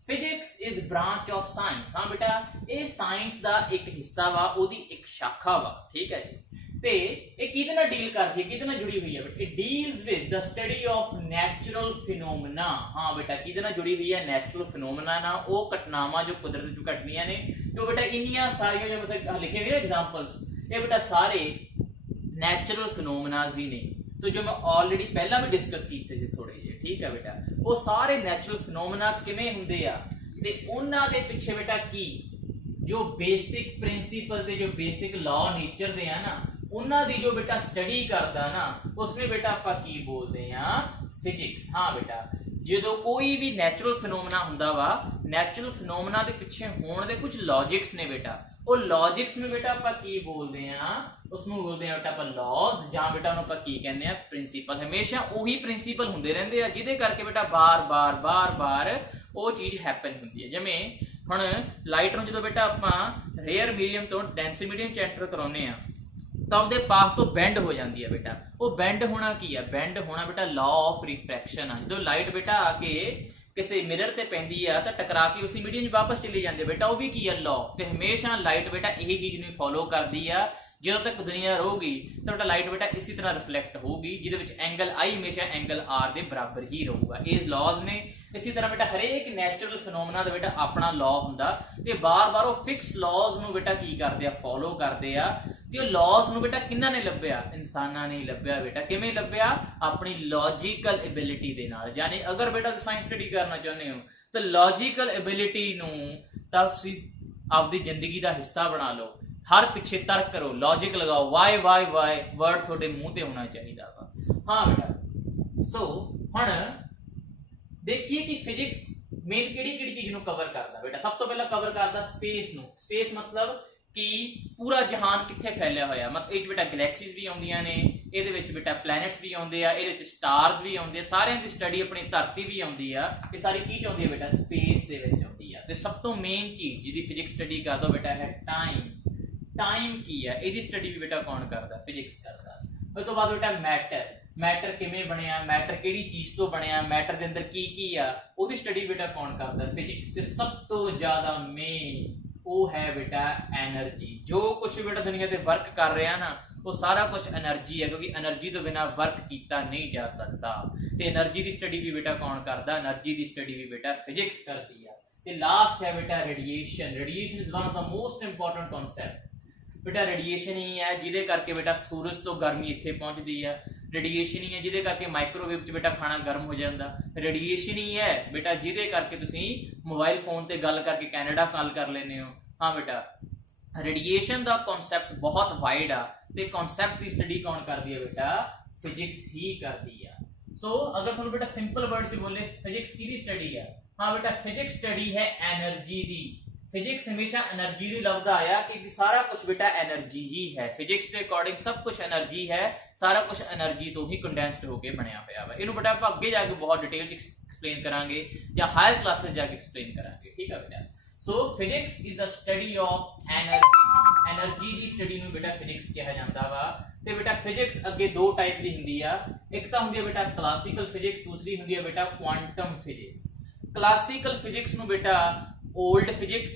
Physics is branch of science. ਹਾਂ ਬੇਟਾ, ਇਹ ਸਾਇੰਸ ਦਾ ਇੱਕ ਹਿੱਸਾ ਵਾ, ਉਹਦੀ ਇੱਕ ਸ਼ਾਖਾ ਵਾ। ਠੀਕ ਹੈ ਜੀ। ਤੇ ਇਹ ਕਿਹਦੇ ਨਾਲ ਡੀਲ ਕਰਦੀ ਹੈ, ਕਿਹਦੇ ਨਾਲ ਜੁੜੀ ਹੋਈ ਹੈ ਬੇਟਾ? It deals with the study of natural phenomena. ਹਾਂ ਬੇਟਾ, ਕਿਹਦੇ ਨਾਲ ਜੁੜੀ ਹੋਈ ਹੈ? ਨੈਚੁਰਲ ਫਿਨੋਮੇਨਾ ਨਾਲ। ਉਹ ਘਟਨਾਵਾਂ ਜੋ ਕੁਦਰਤ ਵਿੱਚ ਘਟਦੀਆਂ ਨੇ, ਜੋ ਬੇਟਾ ਇੰਨੀਆਂ ਸਾਰੀਆਂ ਜੋ ਮਤਲਬ ਲਿਖੇ ਹੋਏ ਐਗਜ਼ਾਮਪਲਸ, ਇਹ ਬੇਟਾ ਸਾਰੇ ਨੈਚੁਰਲ ਫਿਨੋਮੇਨਾਜ਼ ਹੀ ਨੇ। तो जो मैं ऑलरेडी पहला भी डिस्कस कीते जी थोड़े जे। ठीक है बेटा, वो सारे नैचुरल फिनोमेना किवें हुंदे आ ते उन्हां दे पिछे बेटा की जो बेसिक प्रिंसीपल ते जो बेसिक लॉ नेचर दे आ ना ਉਹਨਾਂ ਦੀ ਜੋ ਬੇਟਾ ਸਟੱਡੀ ਕਰਦਾ ਨਾ ਉਸਨੇ ਬੇਟਾ ਆਪਾਂ ਕੀ ਬੋਲਦੇ ਆ ਫਿਜ਼ਿਕਸ। ਹਾਂ ਬੇਟਾ ਜਦੋਂ ਕੋਈ ਵੀ ਨੈਚੁਰਲ ਫਿਨੋਮਨਾ ਹੁੰਦਾ ਵਾ, ਨੈਚੁਰਲ ਫਿਨੋਮਨਾ ਦੇ ਪਿੱਛੇ ਹੋਣ ਦੇ ਕੁਝ ਲੌਜਿਕਸ ਨੇ ਬੇਟਾ, ਉਹ ਲੌਜਿਕਸ ਨੂੰ ਬੇਟਾ ਆਪਾਂ ਕੀ ਬੋਲਦੇ ਆ, ਉਸਨੂੰ ਬੋਲਦੇ ਆ ਬੇਟਾ ਆਪਾਂ ਲੌਜ਼, ਜਾਂ ਬੇਟਾ ਉਹਨੂੰ ਆਪਾਂ ਕੀ ਕਹਿੰਦੇ ਆ ਪ੍ਰਿੰਸੀਪਲ। ਹਮੇਸ਼ਾ ਉਹੀ ਪ੍ਰਿੰਸੀਪਲ ਹੁੰਦੇ ਰਹਿੰਦੇ ਆ ਜਿਹਦੇ ਕਰਕੇ ਬੇਟਾ ਬਾਰ-ਬਾਰ ਉਹ ਚੀਜ਼ ਹੈਪਨ ਹੁੰਦੀ ਹੈ। ਜਿਵੇਂ ਹੁਣ ਲਾਈਟ ਨੂੰ ਜਦੋਂ ਬੇਟਾ ਆਪਾਂ ਰੇਅਰ ਮੀਡੀਅਮ ਤੋਂ ਡੈਂਸ ਮੀਡੀਅਮ ਚ ਐਂਟਰ ਕਰਾਉਂਦੇ ਆ ਤਾਂ ਉਹਦੇ ਪਾਥ ਤੋਂ ਬੈਂਡ ਹੋ ਜਾਂਦੀ ਹੈ ਬੇਟਾ। ਉਹ ਬੈਂਡ ਹੋਣਾ ਕੀ ਹੈ, ਬੈਂਡ ਹੋਣਾ ਬੇਟਾ ਲਾਅ ਆਫ ਰਿਫਰੈਕਸ਼ਨ ਆ। ਜਦੋਂ ਲਾਈਟ ਬੇਟਾ ਆ ਕੇ ਕਿਸੇ ਮਿਰਰ ਤੇ ਪੈਂਦੀ ਆ ਤਾਂ ਟਕਰਾ ਕੇ ਉਸੇ ਮੀਡੀਅਮ 'ਚ ਵਾਪਸ ਚਲੀ ਜਾਂਦੀ ਹੈ ਬੇਟਾ, ਉਹ ਵੀ ਕੀ ਆ ਲਾਅ। ਤੇ ਹਮੇਸ਼ਾ ਲਾਈਟ ਬੇਟਾ ਇਹੀ ਚੀਜ਼ ਨੂੰ ਫੋਲੋ ਕਰਦੀ ਆ, ਜਦੋਂ ਤੱਕ ਦੁਨੀਆ ਰਹੂਗੀ ਤਾਂ ਬੇਟਾ ਲਾਈਟ ਬੇਟਾ ਇਸੇ ਤਰ੍ਹਾਂ ਰਿਫਲੈਕਟ ਹੋਊਗੀ, ਜਿਹਦੇ ਵਿੱਚ ਐਂਗਲ I ਹਮੇਸ਼ਾ ਐਂਗਲ R ਦੇ ਬਰਾਬਰ ਹੀ ਰਹੂਗਾ। ਇਹ ਲਾਜ਼ ਨੇ। ਇਸੇ ਤਰ੍ਹਾਂ ਬੇਟਾ ਹਰੇਕ ਨੈਚੁਰਲ ਫਿਨੋਮਨਾ ਦਾ ਬੇਟਾ ਆਪਣਾ ਲਾਅ ਹੁੰਦਾ ਤੇ ਬਾਰ-ਬਾਰ ਉਹ ਫਿਕਸ ਲਾਜ਼ ਨੂੰ ਬੇਟਾ ਕੀ ਕਰਦੇ ਆ, ਫੋਲੋ ਕਰਦੇ ਆ। ਤੇ ਉਹ ਲਾਜ਼ ਨੂੰ ਬੇਟਾ ਕਿਹਨਾਂ ਨੇ ਲੱਭਿਆ, ਇਨਸਾਨਾਂ ਨੇ ਲੱਭਿਆ ਬੇਟਾ। ਕਿਵੇਂ ਲੱਭਿਆ, ਆਪਣੀ ਲੌਜੀਕਲ ਐਬਿਲਿਟੀ ਦੇ ਨਾਲ। ਯਾਨੀ ਅਗਰ ਬੇਟਾ ਤੁਸੀਂ ਸਾਇੰਸ ਸਟੱਡੀ ਕਰਨਾ ਚਾਹੁੰਦੇ ਹੋ ਤਾਂ ਲੌਜੀਕਲ ਐਬਿਲਿਟੀ ਨੂੰ ਤਾਂ ਤੁਸੀਂ ਆਪਦੀ ਜ਼ਿੰਦਗੀ ਦਾ ਹਿੱਸਾ ਬਣਾ ਲਓ। ਹਰ ਪਿੱਛੇ ਤਰਕ ਕਰੋ, ਲੌਜਿਕ ਲਗਾਓ, ਵਾਈ ਵਰਡ ਤੁਹਾਡੇ ਮੂੰਹ ਤੇ ਹੋਣਾ ਚਾਹੀਦਾ ਵਾ। ਹਾਂ ਬੇਟਾ ਸੋ ਹੁਣ ਦੇਖੀਏ ਕਿ ਫਿਜ਼ਿਕਸ ਮੇਨ ਕਿਹੜੀ ਚੀਜ਼ ਨੂੰ ਕਵਰ ਕਰਦਾ ਬੇਟਾ। ਸਭ ਤੋਂ ਪਹਿਲਾਂ ਕਵਰ ਕਰਦਾ ਸਪੇਸ ਨੂੰ। ਸਪੇਸ ਮਤਲਬ ਕਿ ਪੂਰਾ ਜਹਾਨ ਕਿੱਥੇ ਫੈਲਿਆ ਹੋਇਆ, ਮਤਲਬ ਇਹ 'ਚ ਬੇਟਾ ਗੈਲੈਕਸੀਜ਼ ਵੀ ਆਉਂਦੀਆਂ ਨੇ, ਇਹਦੇ ਵਿੱਚ ਬੇਟਾ ਪਲੈਨਟਸ ਵੀ ਆਉਂਦੇ ਆ, ਇਹਦੇ ਵਿੱਚ ਸਟਾਰਸ ਵੀ ਆਉਂਦੇ ਆ, ਸਾਰਿਆਂ ਦੀ ਸਟੱਡੀ ਆਪਣੀ ਧਰਤੀ ਵੀ ਆਉਂਦੀ ਆ। ਇਹ ਸਾਰੀ ਕੀ 'ਚ ਆਉਂਦੀ ਹੈ ਬੇਟਾ, ਸਪੇਸ ਦੇ ਵਿੱਚ ਆਉਂਦੀ ਆ। ਤੇ ਸਭ ਤੋਂ ਮੇਨ ਚੀਜ਼ ਜਿਹਦੀ ਫਿਜ਼ਿਕਸ ਸਟੱਡੀ ਕਰਦਾ ਬੇਟਾ ਹੈ ਟਾਈਮ। ਟਾਈਮ ਕੀ ਹੈ, ਇਹਦੀ ਸਟੱਡੀ ਵੀ ਬੇਟਾ ਕੌਣ ਕਰਦਾ, ਫਿਜ਼ਿਕਸ ਕਰਦਾ। ਉਸ ਤੋਂ ਬਾਅਦ ਬੇਟਾ ਮੈਟਰ ਕਿਵੇਂ ਬਣਿਆ, ਮੈਟਰ ਕਿਹੜੀ ਚੀਜ਼ ਤੋਂ ਬਣਿਆ, ਮੈਟਰ ਦੇ ਅੰਦਰ ਕੀ ਆ, ਉਹਦੀ ਸਟੱਡੀ ਬੇਟਾ ਕੌਣ ਕਰਦਾ, ਫਿਜ਼ਿਕਸ। ਤੇ ਸਭ ਤੋਂ ਜ਼ਿਆਦਾ ਮੇਨ ਉਹ ਹੈ ਬੇਟਾ ਐਨਰਜੀ। ਜੋ ਕੁਝ ਬੇਟਾ ਦੁਨੀਆ ਤੇ ਵਰਕ ਕਰ ਰਿਹਾ ਨਾ ਉਹ ਸਾਰਾ ਕੁਝ એનર્ਜੀ ਹੈ, ਕਿਉਂਕਿ એનર્ਜੀ ਤੋਂ ਬਿਨਾ ਵਰਕ ਕੀਤਾ ਨਹੀਂ ਜਾ ਸਕਦਾ। ਤੇ એનર્ਜੀ ਦੀ ਸਟੱਡੀ ਵੀ ਬੇਟਾ ਕੌਣ ਕਰਦਾ, એનર્ਜੀ ਦੀ ਸਟੱਡੀ ਵੀ ਬੇਟਾ ਫਿਜ਼ਿਕਸ ਕਰਦੀ ਆ। ਤੇ ਲਾਸਟ ਹੈ ਬੇਟਾ radiation. Radiation is one of the most important concept ਬੇਟਾ। ਰੇਡੀਏਸ਼ਨ ਹੀ ਹੈ ਜਿਹਦੇ ਕਰਕੇ ਬੇਟਾ ਸੂਰਜ ਤੋਂ ਗਰਮੀ ਇੱਥੇ ਪਹੁੰਚਦੀ ਆ। ਰੇਡੀਏਸ਼ਨ ਹੀ ਹੈ ਜਿਹਦੇ ਕਰਕੇ ਮਾਈਕ੍ਰੋਵੇਵ 'ਚ ਬੇਟਾ ਖਾਣਾ ਗਰਮ ਹੋ ਜਾਂਦਾ। ਰੇਡੀਏਸ਼ਨ ਹੀ ਹੈ ਬੇਟਾ ਜਿਹਦੇ ਕਰਕੇ ਤੁਸੀਂ ਮੋਬਾਈਲ ਫੋਨ ਤੇ ਗੱਲ ਕਰਕੇ ਕੈਨੇਡਾ ਕਾਲ ਕਰ ਲੈਂਦੇ ਹੋ। ਹਾਂ ਬੇਟਾ ਰੇਡੀਏਸ਼ਨ ਦਾ ਕਨਸੈਪਟ ਬਹੁਤ ਵਾਈਡ ਆ ਤੇ ਕਨਸੈਪਟ ਦੀ ਸਟੱਡੀ ਕੌਣ ਕਰਦੀ ਹੈ ਬੇਟਾ, ਫਿਜ਼ਿਕਸ ਹੀ ਕਰਦੀ ਆ। ਸੋ ਅਗਰ ਤੁਹਾਨੂੰ ਬੇਟਾ ਸਿੰਪਲ ਵਰਡ 'ਚ ਬੋਲੇ ਫਿਜ਼ਿਕਸ ਕਿਹਦੀ ਸਟੱਡੀ ਆ, ਹਾਂ ਬੇਟਾ ਫਿਜ਼ਿਕਸ ਸਟੱਡੀ ਹੈ એનર્ਜੀ ਦੀ। ਫਿਜ਼ਿਕਸ ਹਮੇਸ਼ਾ એનર્ਜੀ ਨੂੰ ਲੱਭਦਾ ਆਇਆ ਕਿ ਸਾਰਾ ਕੁਝ ਬੇਟਾ એનર્ਜੀ ਹੀ ਹੈ। ਫਿਜ਼ਿਕਸ ਦੇ ਅਕੋਰਡਿੰਗ ਸਭ ਕੁਝ એનર્ਜੀ ਹੈ, ਸਾਰਾ ਕੁਝ એનર્ਜੀ ਤੋਂ ਹੀ ਕੰਡੈਂਸਡ ਹੋ ਕੇ ਬਣਿਆ ਹੋਇਆ ਵਾ। ਇਹਨੂੰ ਬੇਟਾ ਆਪਾਂ ਅੱਗੇ ਜਾ ਕੇ ਬਹੁਤ ਡਿਟੇਲ 'ਚ ਐਕਸਪਲੇਨ ਕਰਾਂਗੇ ਜਾਂ ਹਾਇਰ ਕਲਾਸਿਸ ਜਾ ਕੇ ਐਕਸਪਲੇਨ ਕਰਾਂਗੇ, ਠੀਕ ਹੈ ਬੇਟਾ। So physics is the study of energy. Energy ਦੀ ਸਟੱਡੀ ਨੂੰ ਬੇਟਾ ਫਿਜ਼ਿਕਸ ਕਿਹਾ ਜਾਂਦਾ ਵਾ। ਤੇ ਬੇਟਾ ਫਿਜ਼ਿਕਸ ਅੱਗੇ ਦੋ ਟਾਈਪ ਦੀ ਹੁੰਦੀ ਆ, ਇੱਕ ਤਾਂ ਹੁੰਦੀ ਹੈ ਬੇਟਾ ਕਲਾਸੀਕਲ ਫਿਜ਼ਿਕਸ, ਦੂਸਰੀ ਹੁੰਦੀ ਹੈ ਬੇਟਾ ਕੁਆਂਟਮ ਫਿਜ਼ਿਕਸ। ਕਲਾਸੀਕਲ ਫਿਜ਼ਿਕਸ ਨੂੰ ਬੇਟਾ ओल्ड फिजिक्स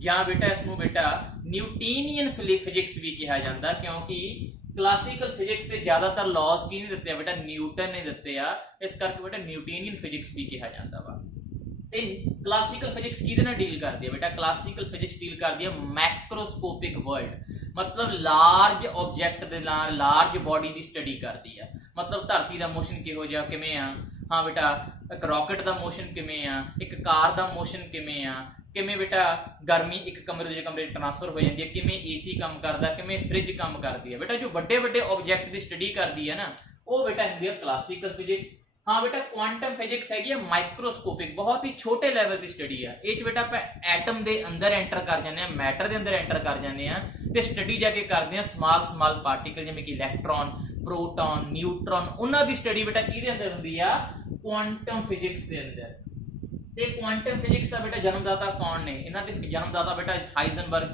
ਜਾਂ ਬੇਟਾ ਇਸ ਨੂੰ ਬੇਟਾ ਨਿਊਟੀਨੀਅਨ ਫਿਜ਼ਿਕਸ ਵੀ ਕਿਹਾ ਜਾਂਦਾ, ਕਿਉਂਕਿ ਕਲਾਸੀਕਲ ਫਿਜ਼ਿਕਸ ਦੇ ਜ਼ਿਆਦਾਤਰ ਲਾਜ਼ ਕੀ ਨਹੀਂ ਦਿੱਤੇ ਆ ਬੇਟਾ, ਨਿਊਟਨ ਨੇ ਦਿੱਤੇ ਆ, ਇਸ ਕਰਕੇ ਬੇਟਾ ਨਿਊਟੀਨੀਅਨ ਫਿਜ਼ਿਕਸ ਵੀ ਕਿਹਾ ਜਾਂਦਾ ਵਾ। ਤੇ ਕਲਾਸੀਕਲ ਫਿਜ਼ਿਕਸ ਕਿਹਦੇ ਨਾਲ ਡੀਲ ਕਰਦੀ ਹੈ ਬੇਟਾ, ਕਲਾਸੀਕਲ ਫਿਜ਼ਿਕਸ ਡੀਲ ਕਰਦੀ ਹੈ ਮੈਕਰੋਸਕੋਪਿਕ ਵਰਲਡ, ਮਤਲਬ ਲਾਰਜ ਆਬਜੈਕਟ ਦੇ ਨਾਲ ਲਾਰਜ ਬੋਡੀ ਦੀ ਸਟੱਡੀ ਕਰਦੀ ਆ। ਮਤਲਬ ਧਰਤੀ ਦਾ ਮੋਸ਼ਨ ਕਿਹੋ ਜਿਹਾ, ਕਿਵੇਂ ਆ, ਹਾਂ ਬੇਟਾ ਇੱਕ ਰਾਕਟ ਦਾ ਮੋਸ਼ਨ ਕਿਵੇਂ ਆ, ਇੱਕ ਕਾਰ ਦਾ ਮੋਸ਼ਨ ਕਿਵੇਂ ਆ, ਕਿਵੇਂ ਬੇਟਾ ਗਰਮੀ ਇੱਕ ਕਮਰੇ ਤੋਂ ਦੂਜੇ ਕਮਰੇ 'ਚ ਟ੍ਰਾਂਸਫਰ ਹੋ ਜਾਂਦੀ ਹੈ, ਕਿਵੇਂ ਏਸੀ ਕੰਮ ਕਰਦਾ, ਕਿਵੇਂ ਫ੍ਰਿਜ ਕੰਮ ਕਰਦੀ ਹੈ। ਬੇਟਾ ਜੋ ਵੱਡੇ ਵੱਡੇ ਆਬਜੈਕਟ ਦੀ ਸਟੱਡੀ ਕਰਦੀ ਹੈ ਨਾ ਉਹ ਬੇਟਾ ਹੁੰਦੀ ਹੈ ਕਲਾਸੀਕਲ ਫਿਜ਼ਿਕਸ। ਹਾਂ ਬੇਟਾ ਕੁਆਂਟਮ ਫਿਜ਼ਿਕਸ ਹੈਗੀ ਹੈ ਮਾਈਕਰੋਸਕੋਪਿਕ, ਬਹੁਤ ਹੀ ਛੋਟੇ ਲੈਵਲ ਦੀ ਸਟੱਡੀ ਆ। ਇਹ 'ਚ ਬੇਟਾ ਆਪਾਂ ਐਟਮ ਦੇ ਅੰਦਰ ਐਂਟਰ ਕਰ ਜਾਂਦੇ ਆ, ਮੈਟਰ ਦੇ ਅੰਦਰ ਐਂਟਰ ਕਰ ਜਾਂਦੇ ਆ ਤੇ ਸਟੱਡੀ ਜਾ ਕੇ ਕਰਦੇ ਆ ਸਮਾਲ ਪਾਰਟੀਕਲ ਜਿਵੇਂ ਕਿ ਇਲੈਕਟ੍ਰੋਨ, ਪ੍ਰੋਟੋਨ, ਨਿਊਟਰੋਨ, ਉਹਨਾਂ ਦੀ ਸਟੱਡੀ ਬੇਟਾ ਕਿਹਦੇ ਅੰਦਰ ਹੁੰਦੀ ਆ, ਕੁਆਂਟਮ ਫਿਜ਼ਿਕਸ ਦੇ ਅੰਦਰ। ਤੇ ਕੁਆਂਟਮ ਫਿਜ਼ਿਕਸ ਦਾ ਬੇਟਾ ਜਨਮਦਾਤਾ ਕੌਣ ਨੇ, ਇਹਨਾਂ ਦੇ ਜਨਮਦਾਤਾ ਬੇਟਾ ਹਾਈਜ਼ਨਬਰਗ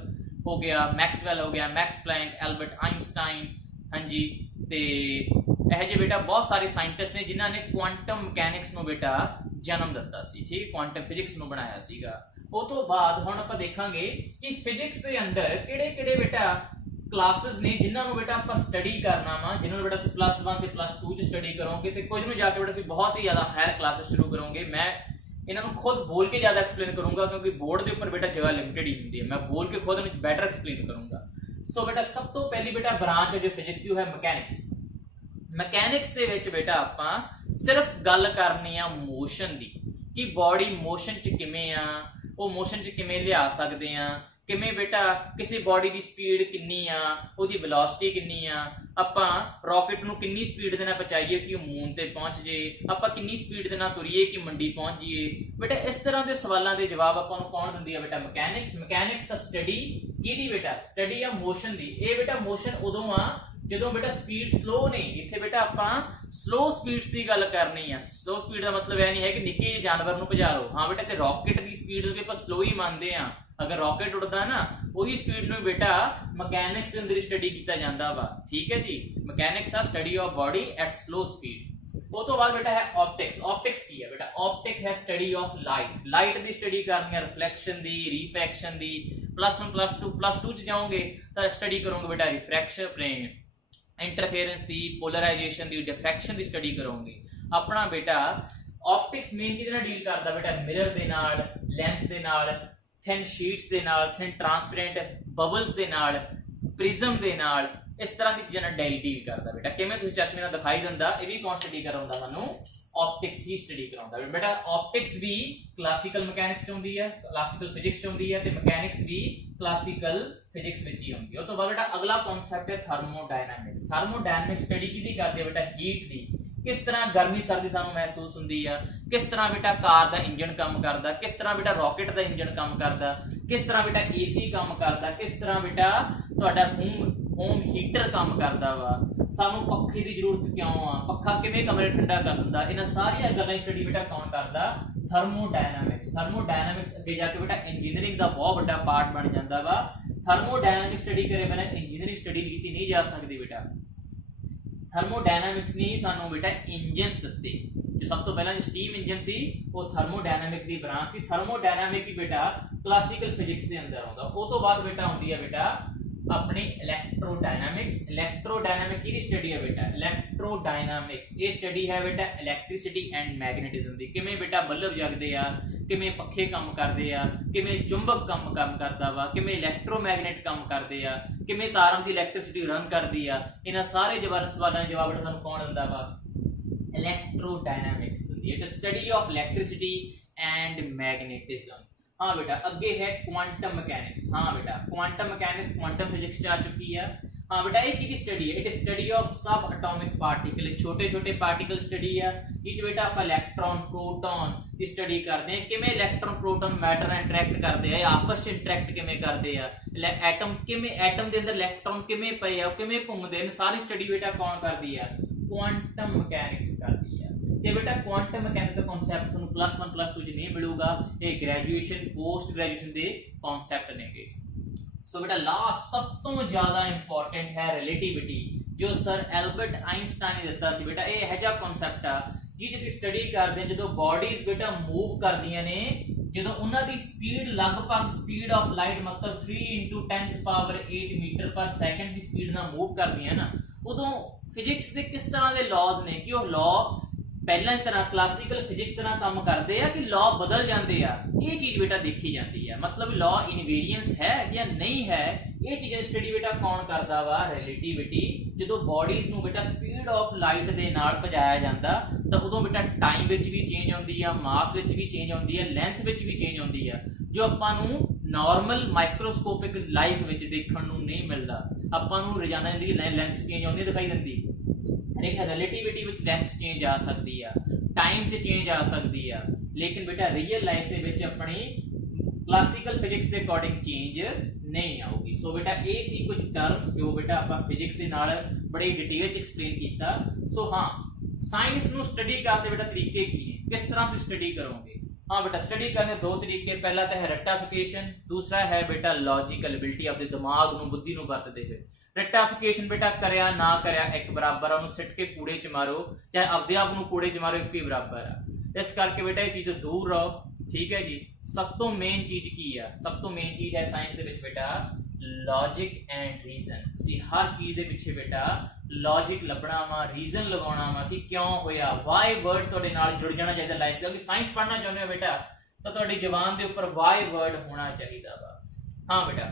ਹੋ ਗਿਆ, ਮੈਕਸਵੈਲ ਹੋ ਗਿਆ, ਮੈਕਸ ਪਲੈਂਕ, ਐਲਬਰਟ ਆਇਨਸਟਾਈਨ, ਹਾਂਜੀ। ਤੇ ਇਹ ਜਿਹੇ ਬੇਟਾ ਬਹੁਤ ਸਾਰੇ ਸਾਇੰਟਿਸਟ ਨੇ ਜਿਨ੍ਹਾਂ ਨੇ ਕੁਆਂਟਮ ਮਕੈਨਿਕਸ ਨੂੰ ਬੇਟਾ ਜਨਮ ਦਿੱਤਾ ਸੀ, ਠੀਕ, ਕੁਆਂਟਮ ਫਿਜ਼ਿਕਸ ਨੂੰ ਬਣਾਇਆ ਸੀਗਾ। ਉਹ ਤੋਂ ਬਾਅਦ ਹੁਣ ਆਪਾਂ ਦੇਖਾਂਗੇ ਕਿ ਫਿਜ਼ਿਕਸ ਦੇ ਅੰਦਰ ਕਿਹੜੇ ਕਿਹੜੇ ਬੇਟਾ ਕਲਾਸਿਸ ਨੇ ਜਿਨ੍ਹਾਂ ਨੂੰ ਬੇਟਾ ਆਪਾਂ ਸਟੱਡੀ ਕਰਨਾ ਵਾ, ਜਿਨ੍ਹਾਂ ਨੂੰ ਬੇਟਾ ਅਸੀਂ +1 ਤੇ +2 ਚ ਸਟੱਡੀ ਕਰੋਗੇ ਤੇ ਕੁਝ ਨੂੰ ਜਾ ਕੇ ਬੇਟਾ ਅਸੀਂ ਬਹੁਤ ਹੀ ਜ਼ਿਆਦਾ ਹਾਇਰ ਕਲਾਸਿਸ ਸ਼ੁਰੂ ਕਰੋਗੇ। ਮੈਂ ਇਹਨਾਂ ਨੂੰ ਖੁਦ ਬੋਲ ਕੇ ਜ਼ਿਆਦਾ ਐਕਸਪਲੇਨ ਕਰੂੰਗਾ ਕਿਉਂਕਿ ਬੋਰਡ ਦੇ ਉੱਪਰ ਬੇਟਾ ਜਗ੍ਹਾ ਲਿਮਿਟਡ ਹੀ ਹੁੰਦੀ ਹੈ, ਮੈਂ ਬੋਲ ਕੇ ਖੁਦ ਨੂੰ ਬੈਟਰ ਐਕਸਪਲੇਨ ਕਰੂੰਗਾ। ਸੋ ਬੇਟਾ ਸਭ ਤੋਂ ਪਹਿਲੀ ਬੇਟਾ ਬ੍ਰਾਂਚ ਹੈ ਜੋ ਫਿਜ਼ਿਕਸ ਦੀ ਉਹ ਹੈ ਮਕੈਨਿਕਸ। ਮਕੈਨਿਕਸ ਦੇ ਵਿੱਚ ਬੇਟਾ ਆਪਾਂ ਸਿਰਫ ਗੱਲ ਕਰਨੀ ਆ ਮੋਸ਼ਨ ਦੀ, ਕਿ ਬਾਡੀ ਮੋਸ਼ਨ 'ਚ ਕਿਵੇਂ ਆ, ਉਹ ਮੋਸ਼ਨ 'ਚ ਕਿਵੇਂ ਲਿਆ ਸਕਦੇ ਆ, ਕਿਵੇਂ ਬੇਟਾ ਕਿਸੇ ਬੋਡੀ ਦੀ ਸਪੀਡ ਕਿੰਨੀ ਆ, ਉਹਦੀ ਵੈਲੋਸਿਟੀ ਕਿੰਨੀ ਆ, ਆਪਾਂ ਰਾਕਟ ਨੂੰ ਕਿੰਨੀ ਸਪੀਡ ਦੇ ਨਾਲ ਪਹੁੰਚਾਈਏ ਕਿ ਉਹ ਮੂਨ ਤੇ ਪਹੁੰਚ ਜੇ, ਆਪਾਂ ਕਿੰਨੀ ਸਪੀਡ ਦੇ ਨਾਲ ਤੁਰੀਏ ਕਿ ਮੰਡੀ ਪਹੁੰਚ ਜਾਈਏ। ਬੇਟਾ ਇਸ ਤਰ੍ਹਾਂ ਦੇ ਸਵਾਲਾਂ ਦੇ ਜਵਾਬ ਆਪਾਂ ਨੂੰ ਕੌਣ ਦਿੰਦੀ ਆ ਬੇਟਾ, ਮਕੈਨਿਕਸ। ਮਕੈਨਿਕਸ ਸਟੱਡੀ ਕਿਹਦੀ ਬੇਟਾ, ਸਟੱਡੀ ਆ ਮੋਸ਼ਨ ਦੀ। ਇਹ ਬੇਟਾ ਮੋਸ਼ਨ ਉਦੋਂ ਆ ਜਦੋਂ ਬੇਟਾ ਸਪੀਡ ਸਲੋ ਨਹੀਂ, ਇੱਥੇ ਬੇਟਾ ਆਪਾਂ ਸਲੋ ਸਪੀਡਸ ਦੀ ਗੱਲ ਕਰਨੀ ਆ। ਸਲੋ ਸਪੀਡ ਦਾ ਮਤਲਬ ਇਹ ਨਹੀਂ ਹੈ ਕਿ ਨਿੱਕੇ ਜਿਹੇ ਜਾਨਵਰ ਨੂੰ ਭਜਾ ਲਓ, ਹਾਂ ਬੇਟਾ, ਤੇ ਰਾਕਟ ਦੀ ਸਪੀਡ ਨੂੰ ਵੀ ਆਪਾਂ ਸਲੋ ਹੀ ਮੰਨਦੇ ਆ। ਅਗਰ ਰਾਕਟ ਉੱਡਦਾ ਨਾ ਉਹਦੀ ਸਪੀਡ ਨੂੰ ਬੇਟਾ ਮਕੈਨਿਕਸ ਦੇ ਅੰਦਰ ਸਟੱਡੀ ਕੀਤਾ ਜਾਂਦਾ ਵਾ, ਠੀਕ ਹੈ ਜੀ। ਮਕੈਨਿਕਸ ਆ study of body at slow speed. ਉਹ ਤੋਂ ਬਾਅਦ ਬੇਟਾ ਹੈ ਆਪਟਿਕਸ। ਆਪਟਿਕਸ ਕੀ ਹੈ ਬੇਟਾ, ਆਪਟਿਕ ਹੈ study of light. Light the study ਕਰਨੀ ਹੈ, ਰਿਫਲੈਕਸ਼ਨ ਦੀ, ਰਿਫਰੈਕਸ਼ਨ ਦੀ। +1 +2 ਚ ਜਾਓਗੇ ਤਾਂ ਸਟੱਡੀ ਕਰੋਗੇ ਬੇਟਾ ਰਿਫਰੈਕਸ਼ਨ, इंटरफेरेंस दी, पोलराइजेशन दी, डिफ्रैक्शन दी स्टडी करोगे। अपना बेटा ऑप्टिक्स मेन किहदे नाल डील करदा बेटा, मिरर दे नाल, लेंस दे नाल, थिन शीट्स दे नाल, थिन ट्रांसपेरेंट बबल्स दे नाल, प्रिज्म दे नाल, इस तरह दी चीज़ां नाल डील करदा बेटा। किवें तुसीं चश्मे नाल दिखाई दिंदा, ये भी कौन स्टडी कराउंदा सानू, ऑप्टिक्स ही स्टडी कराउंदा बेटा। ऑप्टिक्स भी क्लासिकल मैकेनिक्स च हुंदी है, क्लासिकल फिजिक्स च हुंदी है, ते मैकेनिक्स भी क्लासिकल फिजिक्स विच ही होंगी। उस तो बाद बेटा अगला कॉन्सेप्ट है थर्मोडायनामिक्स। थर्मोडायनामिक्स स्टडी किहदी करदे बेटा, हीट दी। किस तरह गर्मी सर्दी सानू महसूस हुंदी है, किस तरह बेटा कार दा इंजन काम करदा, किस तरह बेटा रॉकेट दा इंजन काम करदा, किस तरह बेटा एसी काम करदा, किस तरह बेटा तुहाडा होम हीटर काम करदा वा, सानू पखे दी जरूरत क्यों आ, पखा किवें कमरे ठंडा कर दिंदा, इन्हां सारियां गल्लां स्टडी बेटा कौन करदा, थर्मोडायनामिक्स। थर्मोडायनामिक्स अगे जाके बेटा इंजीनियरिंग दा बहुत बड़ा पार्ट बन जांदा वा। थर्मोडायनामिक्स स्टडी करे बिना इंजीनियरिंग स्टडी की नहीं जा सकती बेटा। थर्मोडायनामिक्स ने सानू बेटा इंजन्स दिते, जो सब तो पहला स्टीम इंजन सी वो थर्मोडायनामिक दी ब्रांच सी। थर्मोडायनामिक ही बेटा क्लासिकल फिजिक्स दे अंदर आउंदा। ओ तो बाद बेटा आउंदी है बेटा अपनी इलेक्ट्रोडायनामिक्स। इलेक्ट्रोडायनामिक की स्टडी है बेटा, इलेक्ट्रोडायनामिक्स ये स्टडी है बेटा इलेक्ट्रिसिटी एंड मैग्नेटिज्म दी। किवें बेटा बल्ब जगदे आ, किवें पखे काम करदे आ, किवें चुंबक काम करदा वा, किवें इलेक्ट्रोमैग्नेट काम करदे आ, किवें तारां दी इलेक्ट्रिसिटी रन करदी आ। इन्हां सारे सवालां दे जवाब सानू कौन दिंदा वा, इलेक्ट्रोडायनामिक्स दिंदी है। It study of electricity and magnetism. हाँ बेटा अगे है क्वांटम मैकेनिक्स। हाँ बेटा क्वांटम मैकेनिक्स क्वांटम फिजिक्स आ चुकी है। हाँ बेटा ये की स्टडी है, इट स्टडी ऑफ सब एटॉमिक पार्टिकल, छोटे छोटे पार्टिकल स्टडी है। इस बेटा आप इलेक्ट्रॉन प्रोटॉन की स्टडी करते हैं, किवें इलेक्ट्रॉन प्रोटॉन मैटर इंटरैक्ट करते हैं, आपस में इंटरैक्ट किवें करते हैं, एटम किवें एटम के अंदर इलेक्ट्रॉन किवें पे है, किवें घूमते हैं, सारी स्टडी बेटा कौन करती है, क्वांटम मैकेनिक्स करती है। ते बेटा क्वांटम मैकेनिक्स का कांसेप्ट ਤੁਹਾਨੂੰ +1 +2 ਚ नहीं मिलूगा, ये ग्रेजुएशन पोस्ट ग्रेजुएशन ਦੇ कांसेप्ट नेगे। सो बेटा लास्ट सब तो ज्यादा इंपॉर्टेंट है रिलेटिविटी, जो सर एल्बर्ट आइंस्टाइन ने दिता सी बेटा। ये ਇਹੋ ਜਿਹਾ कांसेप्ट ਆ ਜਿਸ ਅਸੀਂ ਸਟੱਡੀ ਕਰਦੇ ਹਾਂ ਜਦੋਂ ਬੋਡੀਜ਼ बेटा मूव ਕਰਦੀਆਂ ਨੇ, ਜਦੋਂ ਉਹਨਾਂ ਦੀ ਸਪੀਡ ਲਗਭਗ ਸਪੀਡ ਆਫ ਲਾਈਟ मतलब 3 × 10⁸ ਮੀਟਰ ਪਰ ਸੈਕਿੰਡ ਦੀ ਸਪੀਡ ਨਾਲ मूव ਕਰਦੀਆਂ ਨਾ, ਉਦੋਂ ਫਿਜ਼ਿਕਸ ਦੇ ਕਿਸ ਤਰ੍ਹਾਂ ਦੇ ਲਾਜ਼ ਨੇ ਕਿ ਉਹ ਲਾਅ पहला तरह क्लासिकल फिजिक्स तरह काम करते हैं कि लॉ बदल जाते हैं। ये चीज बेटा देखी जाती है, मतलब लॉ इनवेरिएंस है या नहीं है, ये चीजें स्टडी बेटा कौन करता वा, रिलेटिविटी। जो बॉडीज नू बेटा स्पीड ऑफ लाइट दे नाल भजाया जाता तो उदों बेटा टाइम विच भी चेंज आउंदी है, मास विच भी चेंज आउंदी है, लेंथ विच भी चेंज आउंदी है, जो आपां नू नॉर्मल माइक्रोस्कोपिक लाइफ विच देखण नू नहीं मिलदा। आपां नू रोजाना जिंदगी लेंथ चेंज आउंदी दिखाई दिंदी, रिलेटिविटी विच लेंथ चेंज आ सकती है, टाइम च चेंज आ सकती है, लेकिन बेटा रियल लाइफ दे विच अपनी क्लासिकल फिजिक्स के अकॉर्डिंग चेंज नहीं आऊगी। सो बेटा ये सी कुछ टर्म्स जो बेटा आप फिजिक्स के नाल बड़े डिटेल च एक्सप्लेन किया। सो हाँ साइंस नू स्टडी करते बेटा तरीके की ने, किस तरह से स्टडी करोगे। हाँ बेटा स्टडी करने दो तरीके, पहला तो है रट्टाफिकेशन, दूसरा है बेटा लॉजिकल एबिलिटी, अपने दिमाग नू बुद्धि नू वरतदे हुए। रट्टाफिकेशन बेटा करया ना करया एक बराबर, उन्होंने सिट के कूड़े च मारो चाहे अपने आप नू कूड़े च मारो, एक ही बराबर है। इस करके बेटा ये चीज़ दूर रहो, ठीक है जी। सब तो मेन चीज की है, सब तो मेन चीज है साइंस दे विच बेटा लॉजिक एंड रीजन। तुसीं हर चीज दे पिछे बेटा लॉजिक लभना वा, रीजन लगाउणा वा कि क्यों होया, वाई वर्ड तुहाडे नाल जुड़ जाना चाहिए लाइफ दा। कि साइंस पढ़ना चाहुंदे हो बेटा तो तुहाडी जबान दे उपर वाई वर्ड होना चाहिए वा। हाँ बेटा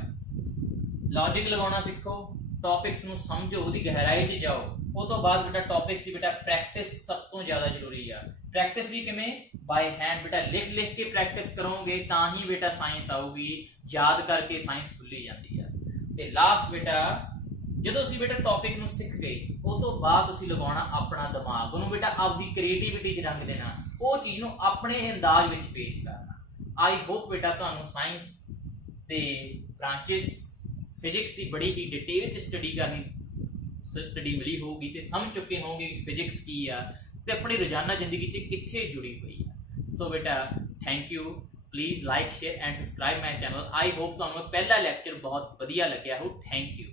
लॉजिक लगाउणा सीखो, टॉपिक्स नू समझो, उहदी गहराई च जाओ। उस तो बाद बेटा टॉपिक्स की बेटा प्रैक्टिस सब तो ज्यादा जरूरी है। प्रैक्टिस भी किवें, बाय हैंड बेटा लिख लिख के प्रैक्टिस करोगे तां ही बेटा साइंस आऊगी। याद करके साइंस भुली जाती है। ते लास्ट बेटा ਜਦੋਂ ਅਸੀਂ बेटा टॉपिक ਨੂੰ ਸਿੱਖ ਗਏ ਉਹ ਤੋਂ ਬਾਅਦ ਤੁਸੀਂ ਲਗਾਉਣਾ ਆਪਣਾ ਦਿਮਾਗ, ਉਹਨੂੰ बेटा ਆਪਦੀ ਕ੍ਰੀਏਟੀਵਿਟੀ 'ਚ ਰੰਗ ਦੇਣਾ, ਉਹ ਚੀਜ਼ ਨੂੰ ਆਪਣੇ ਅੰਦਾਜ਼ ਵਿੱਚ ਪੇਸ਼ ਕਰਨਾ। ਆਈ ਹੋਪ बेटा ਤੁਹਾਨੂੰ ਸਾਇੰਸ ਦੇ ਬ੍ਰਾਂਚਸ ਫਿਜ਼ਿਕਸ ਦੀ ਬੜੀ ਹੀ ਡਿਟੇਲ 'ਚ ਸਟੱਡੀ ਮਿਲੀ ਹੋਊਗੀ ਤੇ ਸਮਝ ਚੁੱਕੇ ਹੋਵੋਗੇ ਕਿ ਫਿਜ਼ਿਕਸ ਕੀ ਆ ਤੇ ਆਪਣੀ ਰੋਜ਼ਾਨਾ ਜ਼ਿੰਦਗੀ 'ਚ ਕਿੱਥੇ ਜੁੜੀ ਹੋਈ ਆ। ਸੋ बेटा thank you, please like share and subscribe my channel. I hope ਤੁਹਾਨੂੰ ਪਹਿਲਾ ਲੈਕਚਰ ਬਹੁਤ ਵਧੀਆ ਲੱਗਿਆ ਹੋ। Thank you.